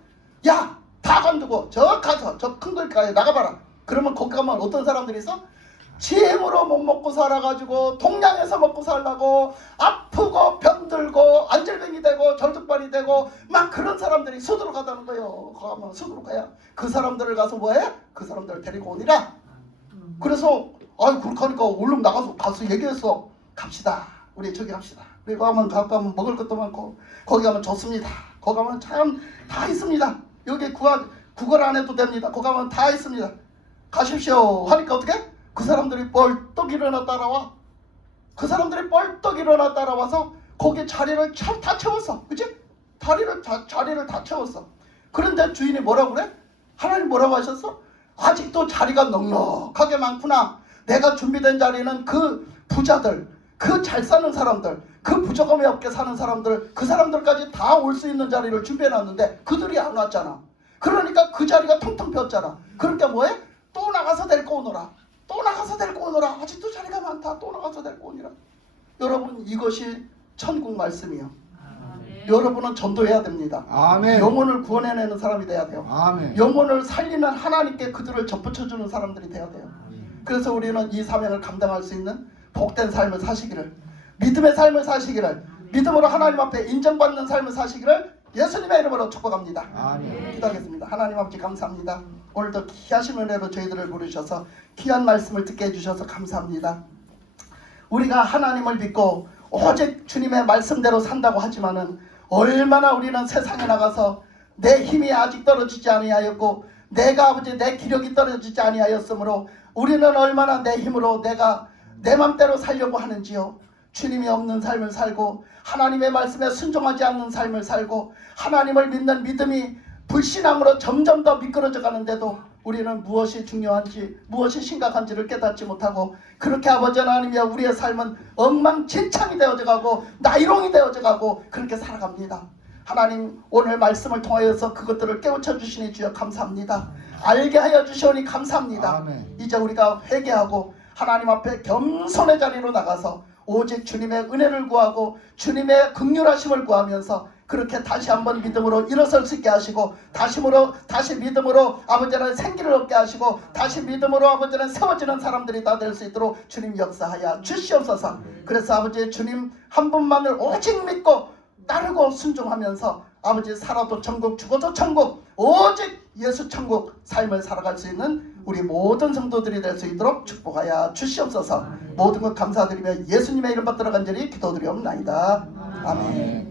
야 다 관두고 저 가서 저 큰 걸가에 나가봐라. 그러면 거기 가면 어떤 사람들이 있어? 지 힘으로 못 먹고 살아가지고 동양에서 먹고 살라고 아프고 병들고 안절뱅이 되고 절뚝발이 되고 막 그런 사람들이 수두로 가다는 거예요. 가면 수두로 가야 그 사람들을 가서 뭐해? 그 사람들을 데리고 오니라. 그래서 아이 그렇게 하니까 얼른 가서 얘기했어. 갑시다. 우리 저기 갑시다. 그리고 가면 먹을 것도 많고 거기 가면 좋습니다. 거기 가면 참 다 있습니다. 여기 구걸 안 해도 됩니다. 거기 가면 다 있습니다. 가십시오. 하니까 어떻게? 그 사람들이 벌떡 일어나 따라와. 그 사람들이 벌떡 일어나 따라와서 거기 자리를 다 채웠어. 그치? 자리를 다 채웠어. 그런데 주인이 뭐라고 그래? 하나님 뭐라고 하셨어? 아직도 자리가 넉넉하게 많구나. 내가 준비된 자리는 그 부자들, 그 잘 사는 사람들, 그 부족함이 없게 사는 사람들, 그 사람들까지 다 올 수 있는 자리를 준비해놨는데 그들이 안 왔잖아. 그러니까 그 자리가 텅텅 비었잖아. 그러니까 뭐해? 또 나가서 데리고 오너라. 또 나가서 데리고 오너라. 아직도 자리가 많다. 또 나가서 데리고 오니라. 여러분 이것이 천국 말씀이요. 여러분은 전도해야 됩니다. 아멘. 영혼을 구원해내는 사람이 돼야 돼요. 아멘. 영혼을 살리는 하나님께 그들을 접붙여주는 사람들이 돼야 돼요. 그래서 우리는 이 사명을 감당할 수 있는 복된 삶을 사시기를, 믿음의 삶을 사시기를, 믿음으로 하나님 앞에 인정받는 삶을 사시기를 예수님의 이름으로 축복합니다. 아멘. 기도하겠습니다. 하나님 아버지 감사합니다. 오늘도 귀하신 은혜로 저희들을 부르셔서 귀한 말씀을 듣게 해주셔서 감사합니다. 우리가 하나님을 믿고 오직 주님의 말씀대로 산다고 하지만은 얼마나 우리는 세상에 나가서 내 힘이 아직 떨어지지 아니하였고 내가 아버지 내 기력이 떨어지지 아니하였으므로 우리는 얼마나 내 힘으로 내가 내 맘대로 살려고 하는지요. 주님이 없는 삶을 살고 하나님의 말씀에 순종하지 않는 삶을 살고 하나님을 믿는 믿음이 불신앙으로 점점 더 미끄러져 가는데도 우리는 무엇이 중요한지 무엇이 심각한지를 깨닫지 못하고 그렇게 아버지 하나님이여 우리의 삶은 엉망진창이 되어져 가고 나이롱이 되어져 가고 그렇게 살아갑니다. 하나님 오늘 말씀을 통하여서 그것들을 깨우쳐 주시니 주여 감사합니다. 알게 하여 주시오니 감사합니다. 아멘. 이제 우리가 회개하고 하나님 앞에 겸손의 자리로 나가서 오직 주님의 은혜를 구하고 주님의 긍휼하심을 구하면서 그렇게 다시 한번 믿음으로 일어설 수 있게 하시고 다시 믿음으로 아버지는 생기를 얻게 하시고 다시 믿음으로 아버지는 세워지는 사람들이 다 될 수 있도록 주님 역사하여 주시옵소서. 그래서 아버지 주님 한 분만을 오직 믿고 따르고 순종하면서 아버지 살아도 천국 죽어도 천국 오직 예수 천국 삶을 살아갈 수 있는 우리 모든 성도들이 될 수 있도록 축복하여 주시옵소서. 모든 것 감사드리며 예수님의 이름 받들어 간절히 기도드리옵나이다. 아멘.